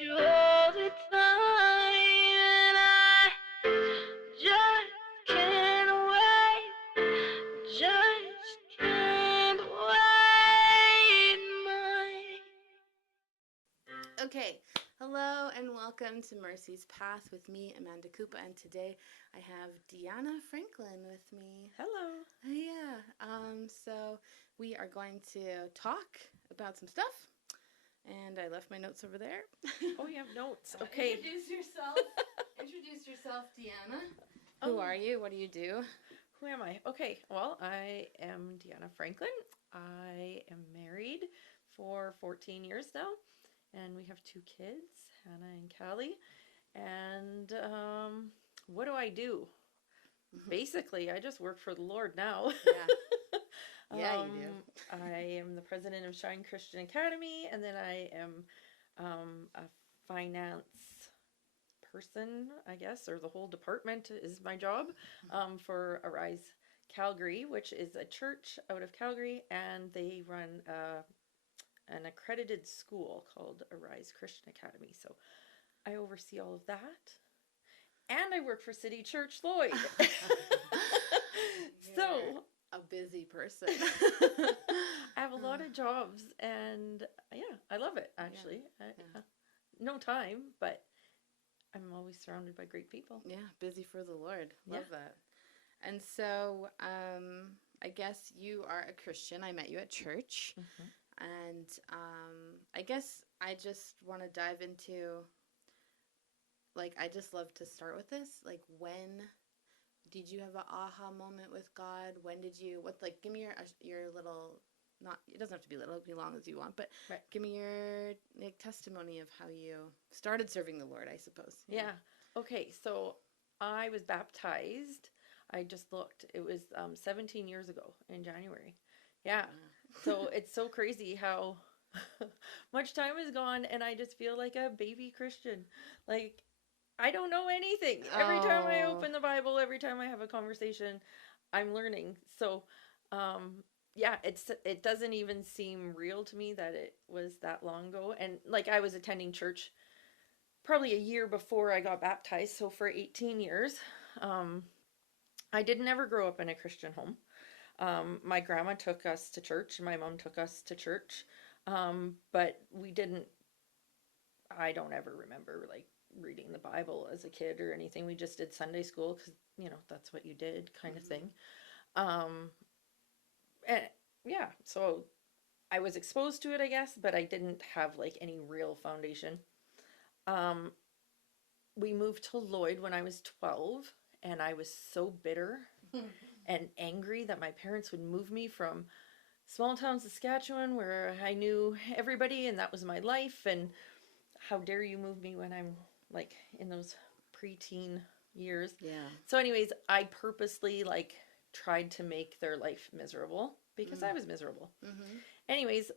you all the time, and I just can't wait, just can't wait, Okay, hello and welcome to Mercy's Path with me, Amanda Koopa, and today I have Deanna Franklin with me. Hello. Yeah, so we are going to talk about some stuff, and I left my notes over there. Oh, you have notes. Okay. Introduce yourself. Introduce yourself, Deanna. Who are you? What do you do? Who am I? Okay, well, I am Deanna Franklin. I am married for 14 years now, and we have 2 kids, Hannah and Callie. And what do I do? Basically, I just work for the Lord now. Yeah. Yeah, you do. I am the president of Shine Christian Academy, and then I am a finance person, I guess, or the whole department is my job for Arise Calgary, which is a church out of Calgary, and they run an accredited school called Arise Christian Academy. So I oversee all of that. And I work for City Church Lloyd. So a busy person. I have a lot of jobs, and yeah, I love it, actually. Yeah. No time, but I'm always surrounded by great people. Yeah, busy for the Lord. Love that. And so, I guess you are a Christian. I met you at church. Mm-hmm. And I guess I just want to dive into, like, I just love to start with this. Like, when did you have an aha moment with God? When did you, give me your little, not, it doesn't have to be little, it can be long as you want, but right. Give me your testimony of how you started serving the Lord, I suppose. Yeah. Okay, so I was baptized. I just looked. It was 17 years ago in January. Yeah. So it's so crazy how much time has gone, and I just feel like a baby Christian. Like, I don't know anything. Every time I open the Bible, every time I have a conversation, I'm learning. So, yeah, it doesn't even seem real to me that it was that long ago. And like, I was attending church probably a year before I got baptized, so for 18 years. I didn't ever grow up in a Christian home. My grandma took us to church, and my mom took us to church, but I don't ever remember like reading the Bible as a kid or anything. We just did Sunday school because, that's what you did, kind of thing. And yeah, so I was exposed to it, I guess, but I didn't have like any real foundation. We moved to Lloyd when I was 12, and I was so bitter and angry that my parents would move me from small town Saskatchewan, where I knew everybody and that was my life, and how dare you move me when I'm like in those preteen years. Yeah. So anyways, I purposely like tried to make their life miserable because I was miserable. Mm-hmm. Anyways,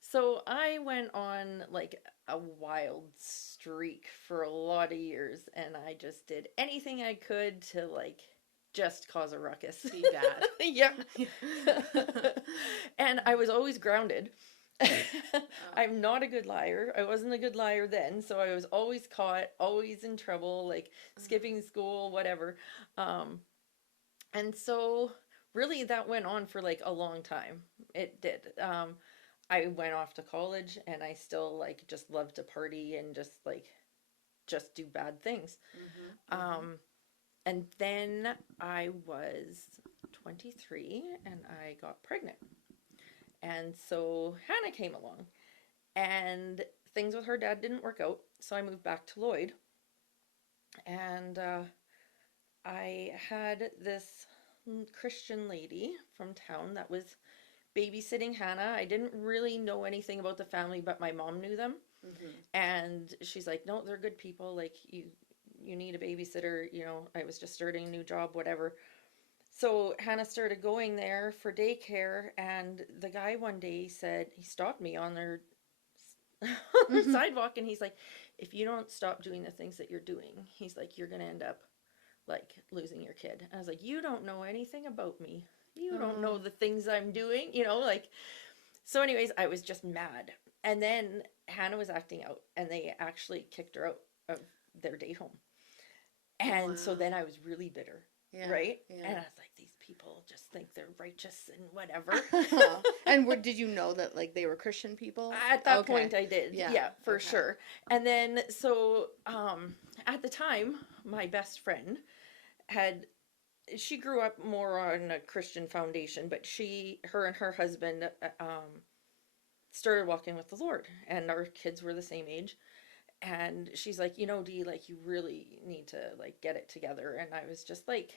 so I went on like a wild streak for a lot of years, and I just did anything I could to like just cause a ruckus. Be bad. Yeah. And I was always grounded. I'm not a good liar. I wasn't a good liar then, so I was always caught, always in trouble, like skipping school, whatever. And so really that went on for like a long time. It did. I went off to college, and I still like just love to party and just do bad things. And then I was 23 and I got pregnant. And so Hannah came along, and things with her dad didn't work out. So I moved back to Lloyd, and I had this Christian lady from town that was babysitting Hannah. I didn't really know anything about the family, but my mom knew them. And she's like, no, they're good people. Like, you need a babysitter. I was just starting a new job, whatever. So Hannah started going there for daycare, and the guy one day said, he stopped me on their sidewalk, and he's like, if you don't stop doing the things that you're doing, he's like, you're going to end up like losing your kid. And I was like, you don't know anything about me. You don't know the things I'm doing, like, So anyways, I was just mad. And then Hannah was acting out and they actually kicked her out of their day home. And so then I was really bitter, Yeah, right? yeah. And I was like, these people just think they're righteous and whatever. And did you know that like they were Christian people? At that Okay. point I did. Yeah, Yeah, for okay. sure. And then so at the time, my best friend she grew up more on a Christian foundation, but her and her husband started walking with the Lord, and our kids were the same age. And she's like, Dee, like you really need to like get it together. And I was just like,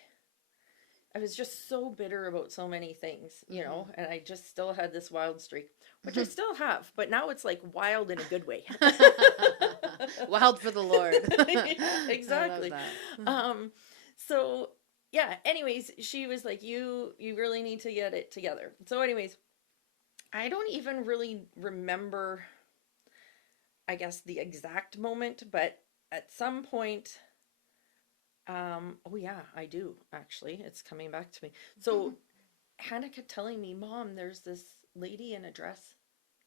I was just so bitter about so many things, and I just still had this wild streak, which I still have, but now it's like wild in a good way. Wild for the Lord. Yeah, exactly. So yeah, anyways, she was like, you really need to get it together. So anyways, I don't even really remember, I guess, the exact moment, but at some point, oh yeah, I do actually. It's coming back to me. So Hannah kept telling me, Mom, there's this lady in a dress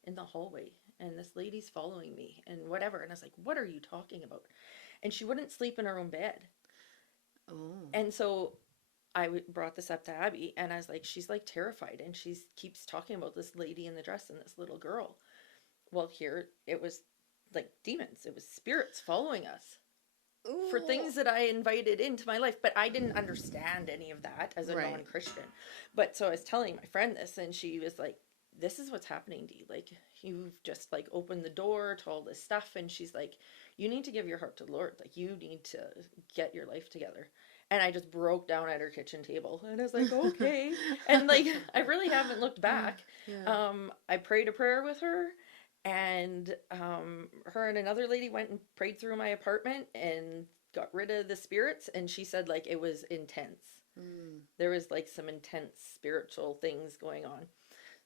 in the hallway, and this lady's following me, and whatever. And I was like, what are you talking about? And she wouldn't sleep in her own bed. Oh. And so I brought this up to Abby, and I was like, she's like terrified, and she keeps talking about this lady in the dress and this little girl. Well, here it was like demons. It was spirits following us. Ooh. For things that I invited into my life, but I didn't understand any of that as a non-Christian. But so I was telling my friend this, and she was like, this is what's happening, Dee. Like, you've just like opened the door to all this stuff. And she's like, you need to give your heart to the Lord. Like, you need to get your life together. And I just broke down at her kitchen table, and I was like, okay. And like, I really haven't looked back. Yeah. I prayed a prayer with her, and her and another lady went and prayed through my apartment and got rid of the spirits. And she said like it was intense. There was like some intense spiritual things going on.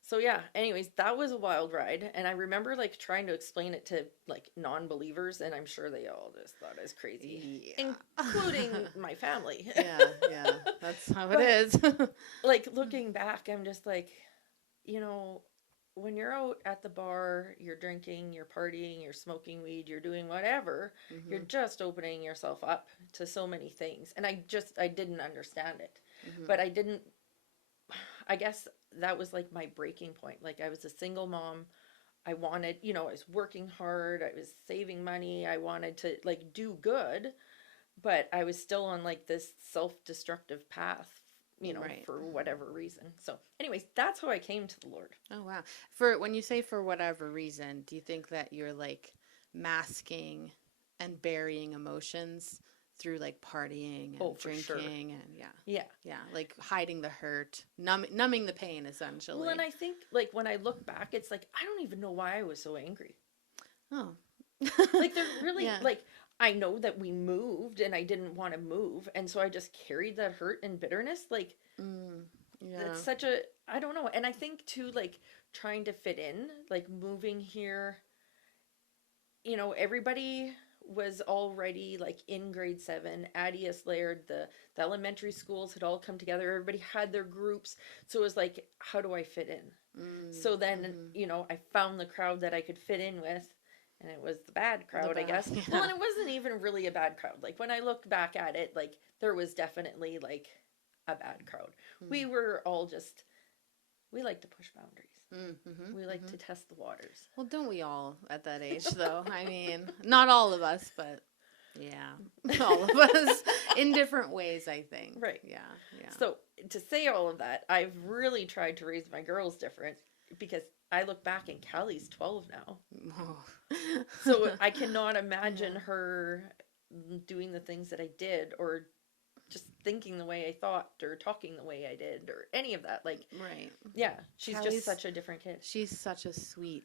So yeah, anyways, that was a wild ride. And I remember like trying to explain it to like non-believers, and I'm sure they all just thought I was crazy, including my family. Yeah, that's how it is. Like looking back, I'm just like, when you're out at the bar, you're drinking, you're partying, you're smoking weed, you're doing whatever, you're just opening yourself up to so many things. And I didn't understand it. But I guess that was like my breaking point. Like I was a single mom. I wanted, I was working hard. I was saving money. I wanted to like do good, but I was still on like this self-destructive path, for whatever reason. So anyways, that's how I came to the Lord. Oh, wow. When you say for whatever reason, do you think that you're like masking and burying emotions through like partying and drinking and yeah, like hiding the hurt, numbing the pain essentially? Well, and I think like when I look back, it's like I don't even know why I was so angry. Oh. Like they're really like, I know that we moved and I didn't want to move, and so I just carried that hurt and bitterness. Like it's such a, I don't know. And I think too, like trying to fit in, like moving here, everybody was already like in grade 7. Addie Laird, the elementary schools had all come together. Everybody had their groups. So it was like, how do I fit in? So then, I found the crowd that I could fit in with. And it was the bad crowd, I guess. Yeah. Well, and it wasn't even really a bad crowd. Like, when I look back at it, like, there was definitely, like, a bad crowd. We were all just, we like to push boundaries. We like to test the waters. Well, don't we all at that age, though? I mean, not all of us, but yeah, all of us in different ways, I think. Right. Yeah. So, to say all of that, I've really tried to raise my girls different because I look back and Callie's 12 now. Oh. So I cannot imagine her doing the things that I did, or just thinking the way I thought, or talking the way I did, or any of that. Like, yeah, she's Callie's just such a different kid. She's such a sweet,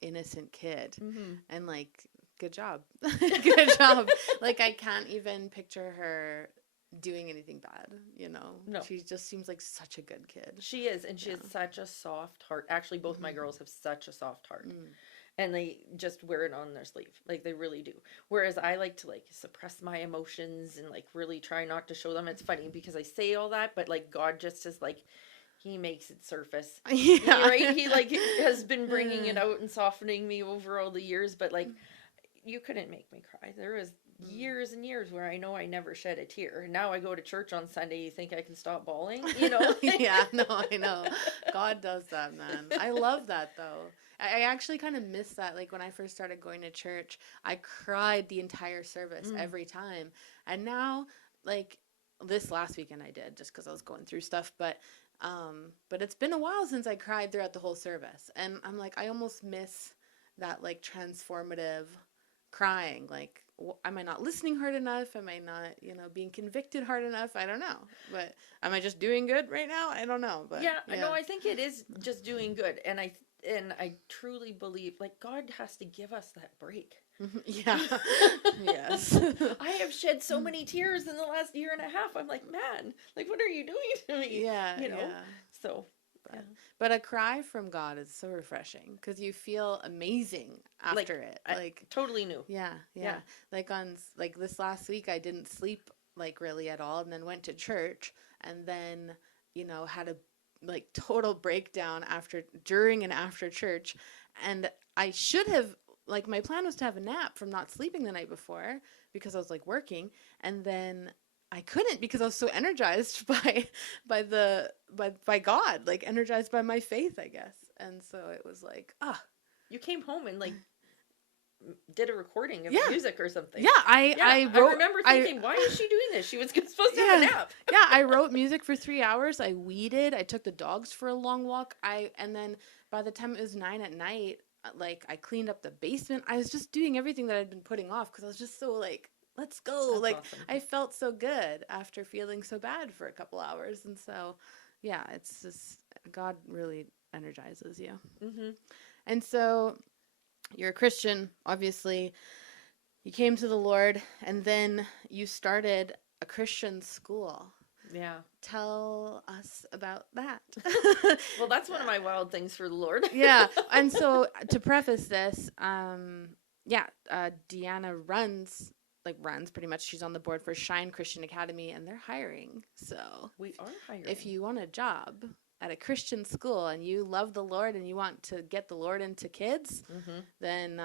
innocent kid. And like, good job. Good job. Like, I can't even picture her doing anything bad, No. She just seems like such a good kid. She is, and she has such a soft heart. Actually, both my girls have such a soft heart. And they just wear it on their sleeve. Like, they really do. Whereas I like to, like, suppress my emotions and, like, really try not to show them. It's funny because I say all that, but, like, God just is like, he makes it surface. Yeah. Right? He like has been bringing it out and softening me over all the years, but like you couldn't make me cry. There was years and years where I know I never shed a tear. Now I go to church on Sunday, you think I can stop bawling, you know? Yeah, no, I know. God does that, man. I love that though. I actually kind of miss that. Like when I first started going to church, I cried the entire service every time. And now, like this last weekend I did just because I was going through stuff, but it's been a while since I cried throughout the whole service. And I'm like, I almost miss that like transformative crying. Like, am I not listening hard enough? Am I not, being convicted hard enough? I don't know. But am I just doing good right now? I don't know. But yeah, no, I think it is just doing good. And I truly believe like God has to give us that break. Yeah. Yes. I have shed so many tears in the last year and a half. I'm like, man, like what are you doing to me? Yeah. You know? Yeah. So But a cry from God is so refreshing because you feel amazing after it. Like totally new. yeah. Like like this last week, I didn't sleep like really at all, and then went to church, and then had a like total breakdown during and after church, and I should have like my plan was to have a nap from not sleeping the night before because I was like working, and then I couldn't because I was so energized by God, like energized by my faith, I guess. And so it was like, you came home and like did a recording of music or something. Yeah, I remember thinking, why is she doing this? She was supposed to have a nap. Yeah, I wrote music for 3 hours. I weeded. I took the dogs for a long walk. And then by the time it was 9 at night, like I cleaned up the basement. I was just doing everything that I'd been putting off because I was just so like, let's go. That's like awesome. I felt so good after feeling so bad for a couple hours. And so, yeah, it's just God really energizes you. Mm-hmm. And so you're a Christian, obviously. You came to the Lord, and then you started a Christian school. Yeah. Tell us about that. Well, that's one of my wild things for the Lord. Yeah. And so to preface this, Deanna runs pretty much. She's on the board for Shine Christian Academy, and they're hiring. So we are hiring. If you want a job at a Christian school and you love the Lord and you want to get the Lord into kids, then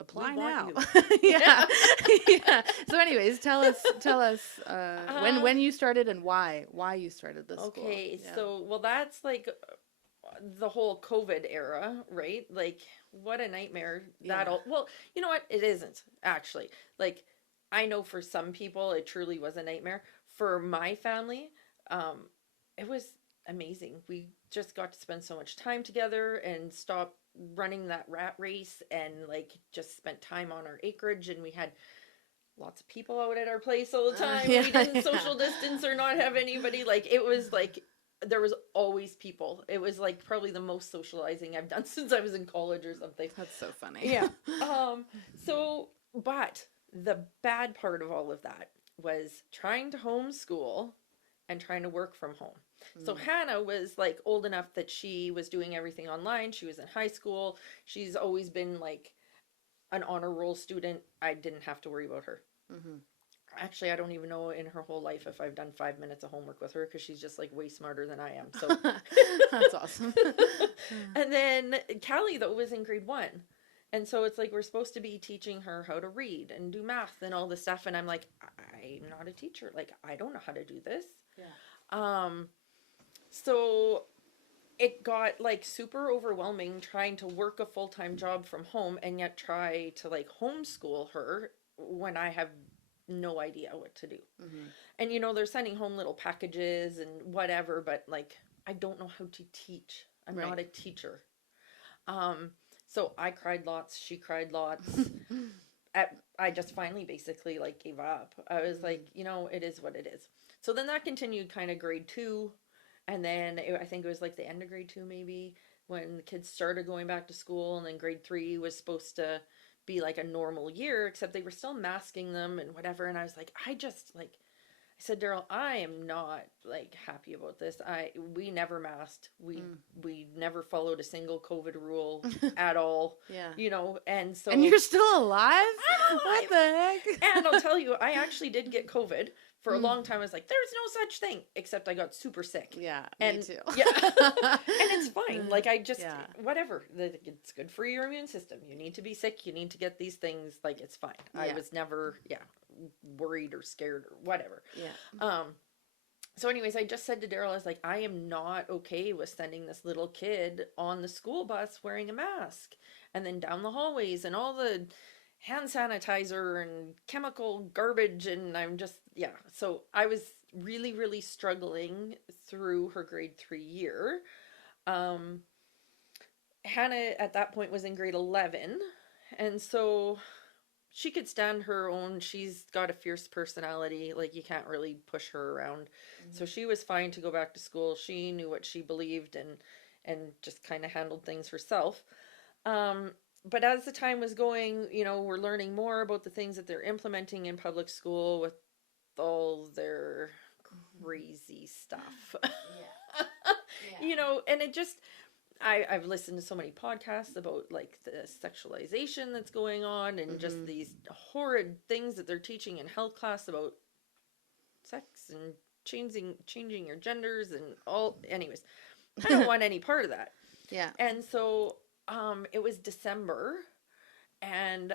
apply now. Yeah. So anyways, tell us when you started and why you started this school. Okay, so that's like the whole COVID era, right? Like what a nightmare that all. Well, you know what? It isn't actually. Like I know for some people it truly was a nightmare. For my family, it was amazing. We just got to spend so much time together and stop running that rat race and like just spent time on our acreage, and we had lots of people out at our place all the time. We didn't social distance or not have anybody. Like it was like there was always people. It was like probably the most socializing I've done since I was in college or something. That's so funny. Yeah. But the bad part of all of that was trying to homeschool and trying to work from home. So Hannah was like old enough that she was doing everything online. She was in high school. She's always been like an honor roll student. I didn't have to worry about her. Actually, I don't even know in her whole life if I've done 5 minutes of homework with her because she's just like way smarter than I am. So that's awesome. And then Callie though was in grade 1. And so it's like we're supposed to be teaching her how to read and do math and all this stuff. And I'm like, I'm not a teacher. Like, I don't know how to do this. Yeah. So it got like super overwhelming trying to work a full-time job from home and yet try to like homeschool her when I have no idea what to do. And they're sending home little packages and whatever, but like I don't know how to teach. I'm not a teacher. So I cried lots, she cried lots. I just finally basically like gave up. I was like, it is what it is. So then that continued kind of grade 2. And then I think it was like the end of grade 2 maybe when the kids started going back to school. And then grade 3 was supposed to be like a normal year, except they were still masking them and whatever. And I was like, I just like, I said, Daryl, I am not like happy about this. We never masked. We never followed a single COVID rule at all. Yeah. You know, and so And you're still alive? I'm What alive. the heck? And I'll tell you, I actually did get COVID. For a long time, I was like, there's no such thing. Except I got super sick. Yeah, and me too. Yeah. And it's fine. Like, I just, Yeah. whatever. It's good for your immune system. You need to be sick. You need to get these things. Like, it's fine. I Yeah. was never, worried or scared or whatever. Yeah. So anyways, I just said to Daryl, I was like, I am not okay with sending this little kid on the school bus wearing a mask and then down the hallways and all the hand sanitizer and chemical garbage. And I'm just, so I was really, really struggling through her grade 3 year. Hannah at that point was in grade 11. And so she could stand her own. She's got a fierce personality. Like, you can't really push her around. Mm-hmm. So she was fine to go back to school. She knew what she believed and just kind of handled things herself. But as the time was going, we're learning more about the things that they're implementing in public school with all their crazy stuff. Yeah. And it just, I've listened to so many podcasts about like the sexualization that's going on and just these horrid things that they're teaching in health class about sex and changing your genders and all. Anyways, I don't want any part of that. Yeah. And so it was December, and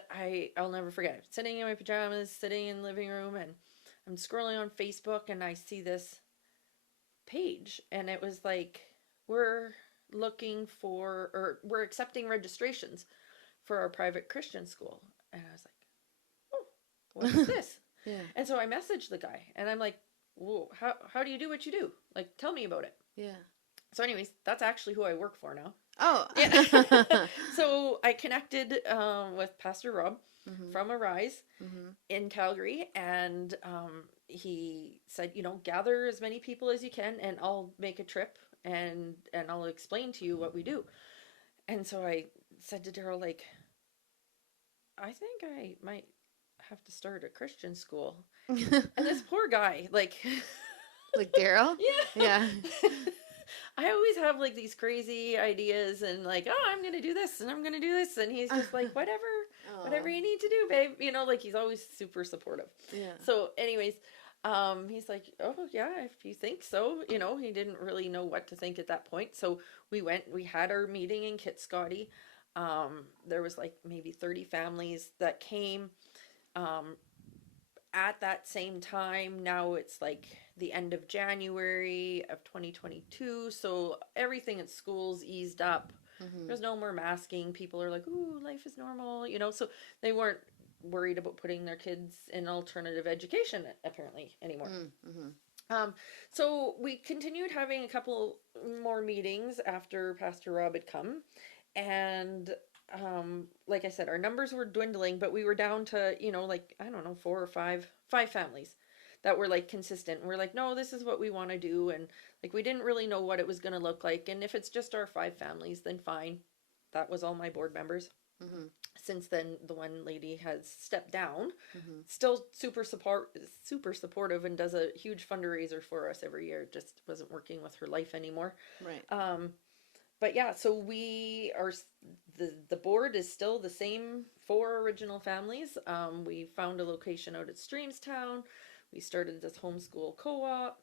I'll never forget it. Sitting in my pajamas, sitting in the living room, and I'm scrolling on Facebook, and I see this page, and it was like, we're accepting registrations for our private Christian school. And I was like, oh, what is this? Yeah. And so I messaged the guy, and I'm like, whoa, how do you do what you do? Like, tell me about it. Yeah. So anyways, that's actually who I work for now. Oh. Yeah. So I connected with Pastor Rob from Arise in Calgary, and he said, gather as many people as you can, and I'll make a trip, and I'll explain to you what we do. And so I said to Daryl, like, I think I might have to start a Christian school. And this poor guy, like Daryl? Yeah. I always have like these crazy ideas and like, oh, I'm going to do this and I'm going to do this. And he's just like, whatever you need to do, babe. Like, he's always super supportive. Yeah. So anyways, he's like, oh yeah, if you think so. He didn't really know what to think at that point. So we had our meeting in Kitscotty. There was like maybe 30 families that came at that same time. Now it's like the end of January of 2022. So everything at schools eased up. There's no more masking. People are like, ooh, life is normal, so they weren't worried about putting their kids in alternative education apparently anymore. So we continued having a couple more meetings after Pastor Rob had come, and like I said, our numbers were dwindling, but we were down to, like, I don't know, 4 or 5 families that were like consistent. And we're like, no, this is what we want to do. And like, we didn't really know what it was going to look like. And if it's just our 5 families, then fine. That was all my board members. Since then, the one lady has stepped down, still super supportive, and does a huge fundraiser for us every year. Just wasn't working with her life anymore. Right. But yeah, so we are, the board is still the same 4 original families. We found a location out at Streamstown. We started this homeschool co-op.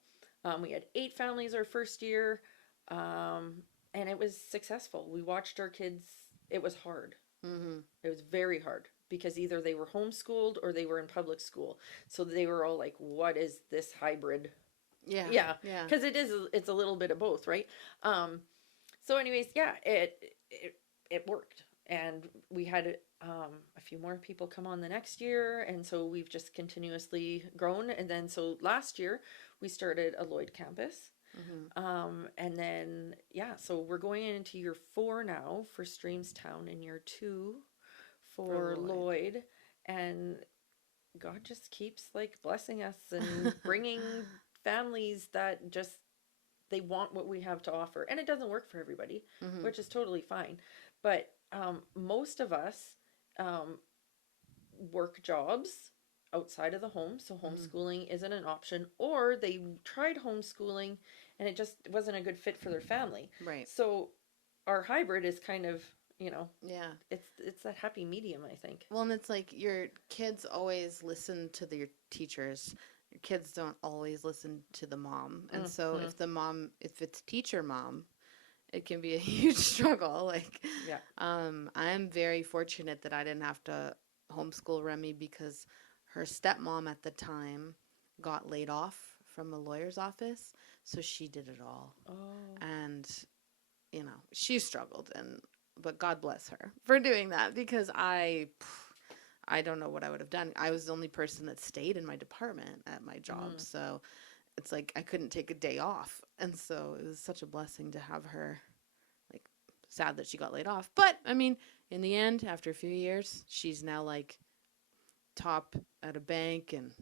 We had 8 families our first year, and it was successful. We watched our kids. It was hard. It was very hard because either they were homeschooled or they were in public school. So they were all like, what is this hybrid? Yeah. Because it's a little bit of both, right? So anyways, yeah, it worked. And we had a few more people come on the next year. And so we've just continuously grown. And then so last year we started a Lloyd campus. And then, so we're going into year 4 now for Streamstown and year 2 for Lloyd. And God just keeps like blessing us and bringing families that just, they want what we have to offer. And it doesn't work for everybody, which is totally fine. But most of us work jobs outside of the home, so Mm-hmm. homeschooling isn't an option, or they tried homeschooling and it just wasn't a good fit for their family. Right. So our hybrid is kind of, you know, Yeah. it's that happy medium, I think. Well, and it's like your kids always listen to their teachers. Your kids don't always listen to the mom. And so Mm-hmm. if it's teacher mom, it can be a huge struggle. Like, Yeah. I'm very fortunate that I didn't have to homeschool Remy because her stepmom at the time got laid off from a lawyer's office. So she did it all. Oh. And, she struggled, but God bless her for doing that because I don't know what I would have done. I was the only person that stayed in my department at my job. So it's like I couldn't take a day off. And so it was such a blessing to have her. Like, sad that she got laid off. But, I mean, in the end, after a few years, she's now like top at a bank and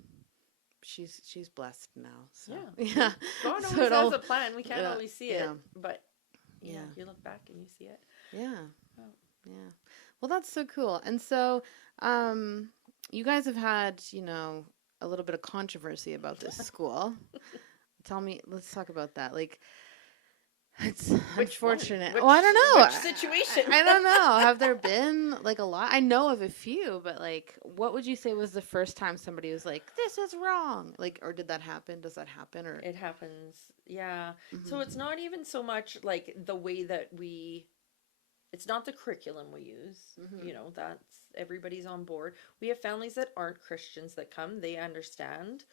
she's blessed now. So, yeah. God So always it has all- a plan. We can't always see it, yeah. but Yeah. you look back and you see it. Yeah. Oh. Yeah. Well, that's so cool. And so, you guys have had, a little bit of controversy about this school. Let's talk about that. Like, it's unfortunate. Which, well, I don't know. Which situation? I don't know. Have there been like a lot? I know of a few, but like, what would you say was the first time somebody was like, "This is wrong"? Like, or did that happen? Does that happen? Or It happens. Yeah. Mhm. So it's not even so much like the way that it's not the curriculum we use. Mhm. You know, that's everybody's on board. We have families that aren't Christians that come. They understand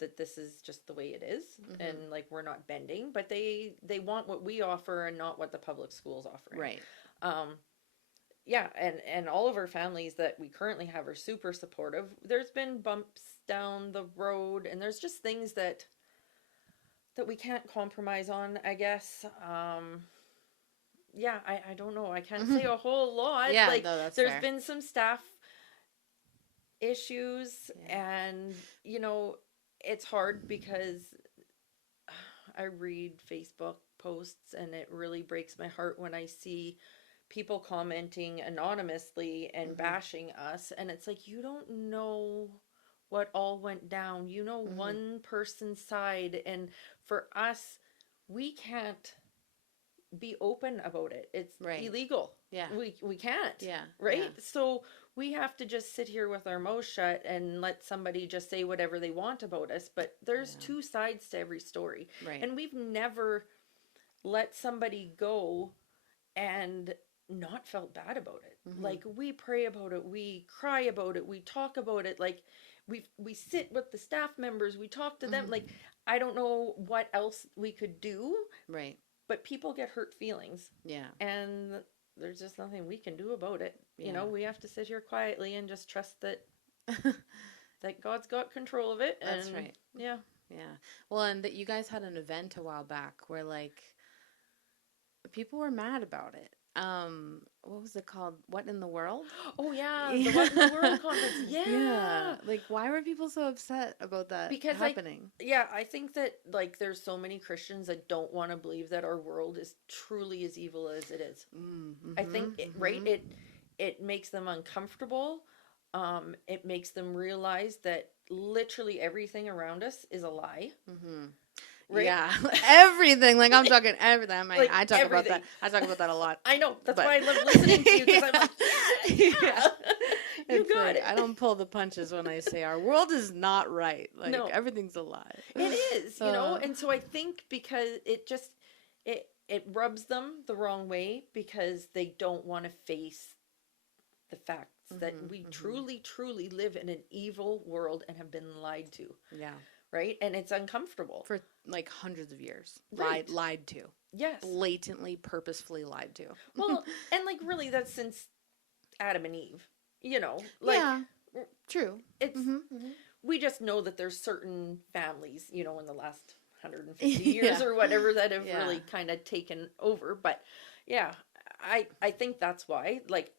that this is just the way it is, Mhm. and like we're not bending, but they want what we offer and not what the public schools offer. right? Yeah, and all of our families that we currently have are super supportive. There's been bumps down the road, and there's just things that we can't compromise on, I guess. Yeah, I don't know. I can't say a whole lot. Yeah, Like, no, that's there's fair. been some staff issues, Yeah. and it's hard because I read Facebook posts and it really breaks my heart when I see people commenting anonymously and Mhm. bashing us, and it's like, you don't know what all went down. You know, Mhm. one person's side, and for us, we can't be open about it. It's Right. illegal. Yeah. We can't. Yeah. Right? Yeah. So we have to just sit here with our mouth shut and let somebody just say whatever they want about us. But there's Yeah. two sides to every story. Right. And we've never let somebody go and not felt bad about it. Mhm. Like, we pray about it, we cry about it, we talk about it. Like, we sit with the staff members, we talk to them. Mhm. Like, I don't know what else we could do, Right. but people get hurt feelings, Yeah. and there's just nothing we can do about it. You know, Yeah. we have to sit here quietly and just trust that that God's got control of it. That's and right. Yeah. Yeah. Well, and that you guys had an event a while back where like people were mad about it. What was it called? What in the world? Oh yeah, the What in the World conference. Yeah. Like, why were people so upset about that Because happening? I think that, like, there's so many Christians that don't want to believe that our world is truly as evil as it is. I think it makes them uncomfortable. It makes them realize that literally everything around us is a lie. Mm-hmm. Right? Yeah, everything. Like, I'm talking everything. Like, I talk about everything. that. I talk about that a lot. I know. That's But- why I love listening to you, because I'm like, yeah. You It's got like, it. I don't pull the punches when I say our world is not right. Like, No. everything's a lie. It is, you know, Uh, and so I think because it rubs them the wrong way because they don't want to face the facts that Mhm, we mhm. truly live in an evil world and have been lied to, Yeah, right? And it's uncomfortable. for like hundreds of years, Right. lied to, Yes. blatantly, purposefully lied to. Well, and like, really, that's since Adam and Eve, you know, like, yeah, true. it's, Mm-hmm. we just know that there's certain families, you know, in the last 150 years Yeah. or whatever that have Yeah. really kind of taken over. But yeah, I think that's why, like,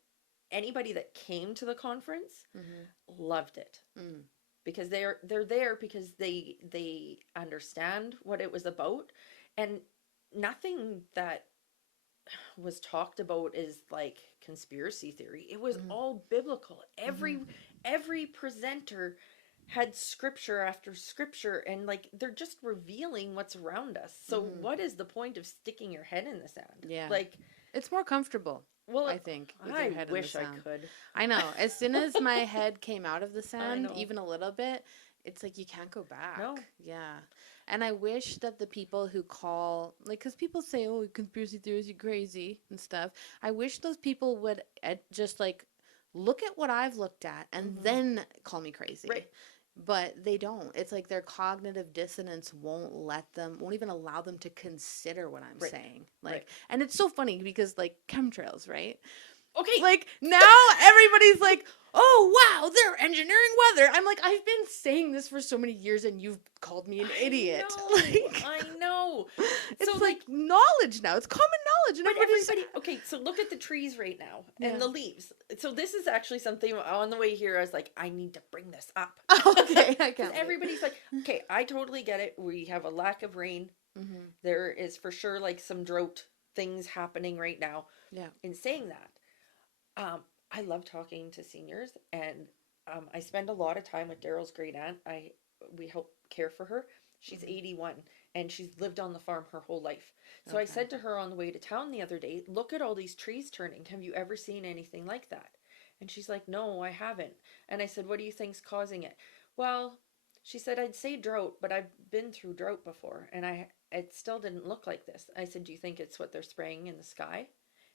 anybody that came to the conference Mm-hmm. loved it, Mm. because they're there because they understand what it was about, and nothing that was talked about as like conspiracy theory. It was Mhm. all biblical. Every presenter had scripture after scripture, and like they're just revealing what's around us. So Mhm. what is the point of sticking your head in the sand? Yeah. Like, It's more comfortable, well, I think, with I your head in the wish I sand. could. I know. As soon as my head came out of the I sand, know. even a little bit, it's like you can't go back. No. Yeah. And I wish that the people who call, like, because people say, oh, conspiracy theories, you're crazy and stuff. I wish those people would just, like, look at what I've looked at and Mhm. then call me crazy. Right. But they don't. It's like their cognitive dissonance won't even allow them to consider what I'm Right. saying. Like, Right. and it's so funny because, like, chemtrails, right? Okay. Like, now everybody's like, oh, wow, they're engineering weather. I'm like, I've been saying this for so many years and you've called me an idiot. Like, I know. it's So, like knowledge now. It's common knowledge. And but everybody's everybody, okay, so look at the trees right now Yeah. and the leaves. So this is actually something on the way here. I was like, I need to bring this up. okay, I 'Cause can't. everybody's like, okay, I totally get it. We have a lack of rain. Mm-hmm. There is for sure like some drought things happening right now. Yeah. In saying that, I love talking to seniors, and I spend a lot of time with Daryl's great aunt. We help care for her. She's 81 and she's lived on the farm her whole life. So I said to her on the way to town the other day, look at all these trees turning. Have you ever seen anything like that? And she's like, no, I haven't. And I said, what do you think's causing it? Well, she said, I'd say drought, but I've been through drought before and it still didn't look like this. I said, do you think it's what they're spraying in the sky?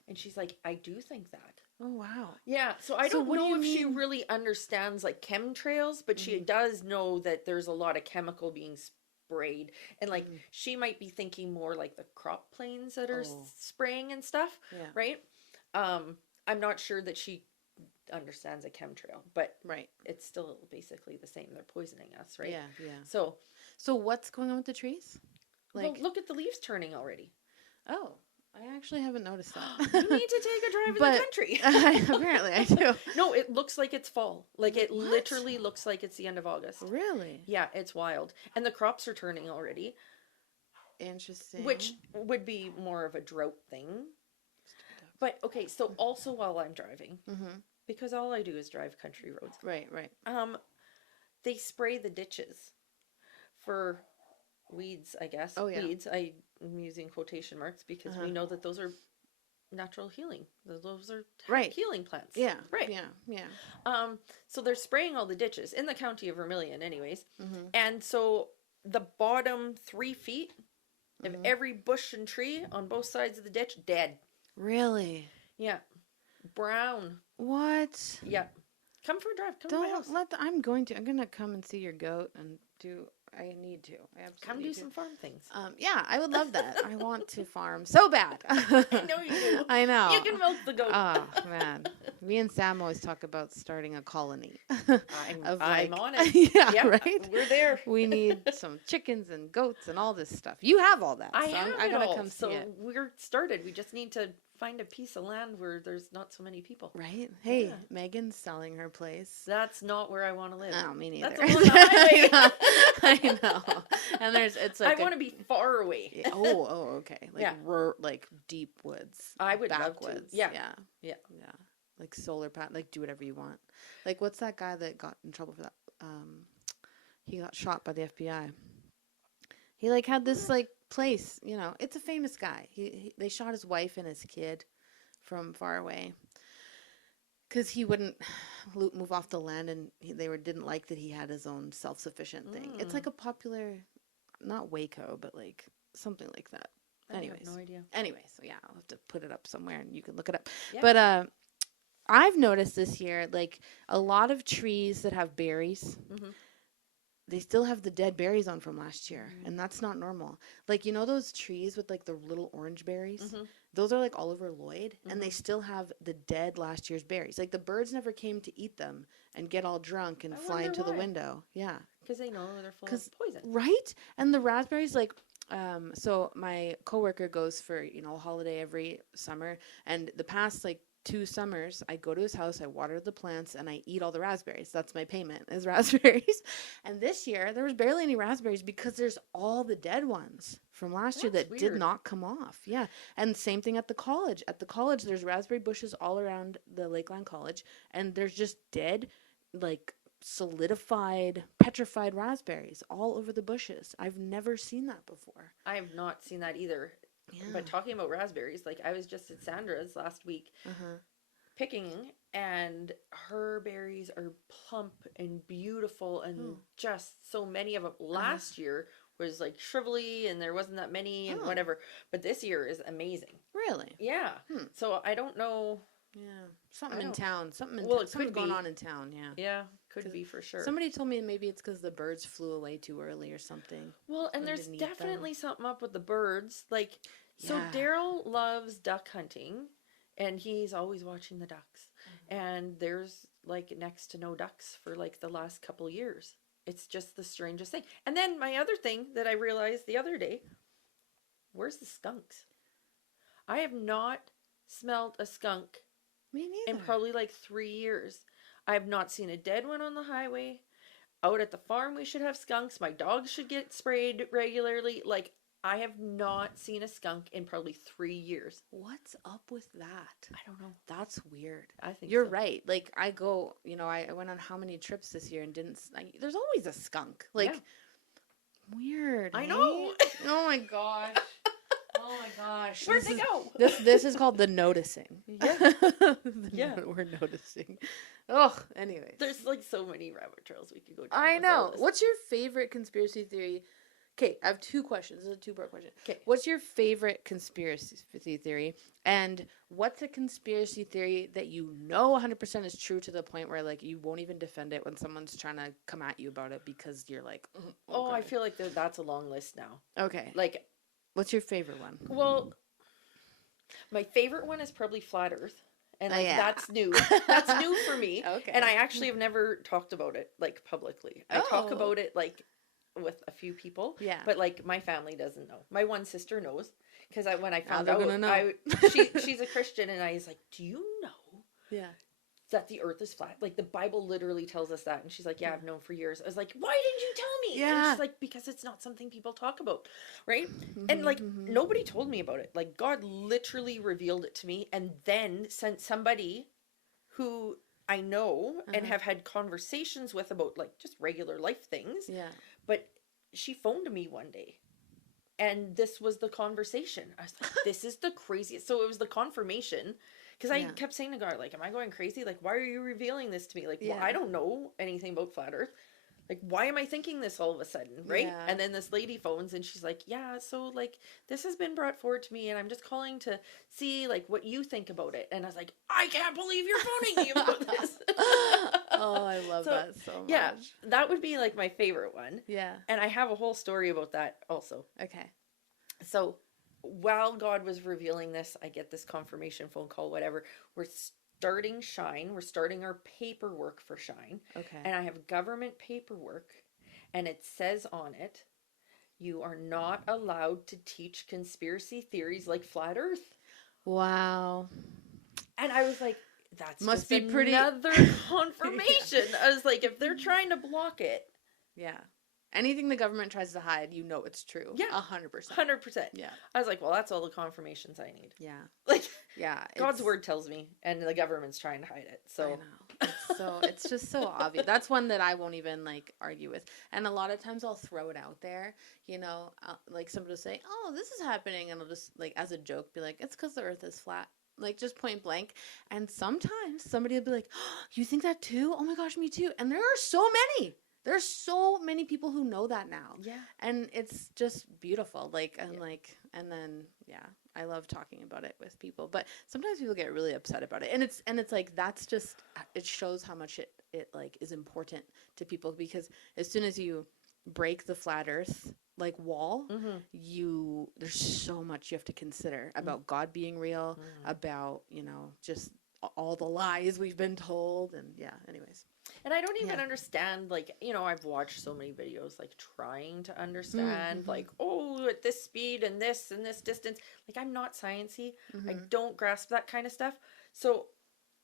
And she's like, I do think that. Oh, wow. Yeah, so I So don't what do know you if she mean? really understands like chemtrails, but she does know that there's a lot of chemical being sprayed. And like she might be thinking more like the crop planes that are spraying and stuff, Yeah. right? I'm not sure that she understands a chemtrail, but Right. it's still basically the same. They're poisoning us, right? Yeah, yeah. So what's going on with the trees? well, Like, look at the leaves turning already. oh, I actually haven't noticed that. You need to take a drive in the But country. apparently I do. No, it looks like it's fall. Like it What? literally looks like it's the end of August. Really? Yeah, it's wild. And the crops are turning already, Interesting. which would be more of a drought thing. But okay, so also while I'm driving, Mm-hmm. because all I do is drive country roads, Right, right. they spray the ditches for weeds, I guess. Oh, yeah. Weeds. I'm using quotation marks because we know that those are natural healing. Those are Right. healing plants. Yeah. Right. Yeah, yeah. So they're spraying all the ditches in the county of Vermilion anyways. Mm-hmm. And so the bottom 3 feet of every bush and tree on both sides of the ditch, dead. Really? Yeah. Brown. What? Yeah. Come for a drive. Come to my house. I'm going to come and see your goat and I need to. I absolutely Come do need to. some farm things. Yeah, I would love that. I want to farm so bad. I know you do. I know. You can milk the goat. Oh, man. Me and Sam always talk about starting a colony. I'm on it. Yeah, right? We're there. We need some chickens and goats and all this stuff. You have all that. I so have I it gotta all. come see So it. we're started. We just need to find a piece of land where there's not so many people. Right? Hey, Yeah. Megan's selling her place. That's not where I want to live. Oh, me neither. That's along the highway. I know. And it's like I want to be far away. Yeah. Oh, okay. Like Yeah. like deep woods. I would love to. backwoods. Yeah. Yeah. Like solar panel. Like do whatever you want. Like what's that guy that got in trouble for that? He got shot by the FBI. He like had this like place. It's a famous guy. They shot his wife and his kid from far away because he wouldn't move off the land, and they didn't like that he had his own self-sufficient thing. It's like a popular, not Waco, but like something like that. Anyways, I have no idea. Anyway, so yeah, I'll have to put it up somewhere and you can look it up. Yeah. But I've noticed this year, like a lot of trees that have berries, they still have the dead berries on from last year, and that's not normal. Like those trees with like the little orange berries, those are like Oliver Lloyd, and they still have the dead last year's berries. Like the birds never came to eat them and get all drunk and fly into the window. Yeah, because they know they're full of poison, right? And the raspberries, like. So my coworker goes for, a holiday every summer, and the past like 2 summers, I go to his house, I water the plants, and I eat all the raspberries. That's my payment is raspberries. And this year there was barely any raspberries because there's all the dead ones from last year That's that did weird. not come off. Yeah. And same thing at the college. At the college, there's raspberry bushes all around the Lakeland College, and there's just dead, like solidified, petrified raspberries all over the bushes. I've never seen that before. I have not seen that either. Yeah. But talking about raspberries, like I was just at Sandra's last week Uh-huh. picking, and her berries are plump and beautiful, and just so many of them. Last year was like shrivelly and there wasn't that many and whatever, but this year is amazing. Really? Yeah. So I don't know. Yeah. Something in town. Something's going on in town. Yeah. Yeah, could be for sure. Somebody told me maybe it's because the birds flew away too early or something. Well, and there's definitely something up with the birds. Like, so Yeah. Daryl loves duck hunting, and he's always watching the ducks. And there's like next to no ducks for like the last couple years. It's just the strangest thing. And then my other thing that I realized the other day, where's the skunks? I have not smelled a skunk Me in neither. probably like 3 years. I have not seen a dead one on the highway. Out at the farm, we should have skunks. My dogs should get sprayed regularly. Like, I have not seen a skunk in probably 3 years. What's up with that? I don't know. That's weird. I think You're so. right. Like I go, I went on how many trips this year and didn't. There's always a skunk. Like weird. I eh? know. Oh my gosh. Oh my gosh. Where'd they go? This is called the noticing. Yeah. Yeah. We're noticing. Oh, anyways. There's like so many rabbit trails we could go down. I with all know. this. What's your favorite conspiracy theory? Okay, I have two questions. This is a two-part question. Okay. What's your favorite conspiracy theory? And what's a conspiracy theory that you know 100% is true to the point where, like, you won't even defend it when someone's trying to come at you about it because you're like, Oh, I feel like that's a long list now. Okay. Like, What's your favorite one? well, my favorite one is probably Flat Earth. And like that's new. That's new for me. Okay. And I actually have never talked about it like publicly. I talk Oh. about it like with a few people. Yeah. But like my family doesn't know. My one sister knows because when I found they're out, gonna know. she's a Christian, and I was like, "Do you know Yeah. that the Earth is flat? Like the Bible literally tells us that." And she's like, "Yeah, I've known for years." I was like, "Why didn't you tell me?" And Yeah. she's like, "Because it's not something people talk about, right?" And like nobody told me about it. Like God literally revealed it to me, and then sent somebody who I know and have had conversations with about like just regular life things. Yeah. But she phoned me one day, and this was the conversation. I was like, this is the craziest. So it was the confirmation, because I kept saying to God, like, am I going crazy? Like, why are you revealing this to me? Like, well, I don't know anything about flat Earth. Like, why am I thinking this all of a sudden, right? Yeah. And then this lady phones, and she's like, yeah, so, like, this has been brought forward to me, and I'm just calling to see, like, what you think about it. And I was like, I can't believe you're phoning me about this. Oh, I love that so much. Yeah, that would be, like, my favorite one. Yeah. And I have a whole story about that also. Okay. So, while God was revealing this, I get this confirmation phone call, whatever. We're starting Shine. We're starting our paperwork for Shine. Okay. And I have government paperwork, and it says on it, you are not allowed to teach conspiracy theories like flat Earth. Wow. And I was like, that's Must just be pretty another confirmation. I was like, if they're trying to block it. Yeah. Anything the government tries to hide, you know it's true. Yeah. 100%. 100%. Yeah. I was like, well, that's all the confirmations I need. Yeah. Like, Yeah. God's word tells me, and the government's trying to hide it. I So, know. It's just so obvious. That's one that I won't even like argue with. And a lot of times I'll throw it out there, like somebody will say, "Oh, this is happening," and I'll just like as a joke be like, "It's because the Earth is flat." Like just point blank. And sometimes somebody will be like, "Oh, you think that too? Oh my gosh, me too." And there are so many. There's so many people who know that now. yeah. And it's just beautiful. And then I love talking about it with people. But sometimes people get really upset about it. And it's like that's just it shows how much it like is important to people, because as soon as you break the flat earth like wall, there's so much you have to consider about God being real, about, just all the lies we've been told, and anyways. And I don't even understand, like, I've watched so many videos, like, trying to understand, like, oh, at this speed and this distance. Like, I'm not sciencey. I don't grasp that kind of stuff. So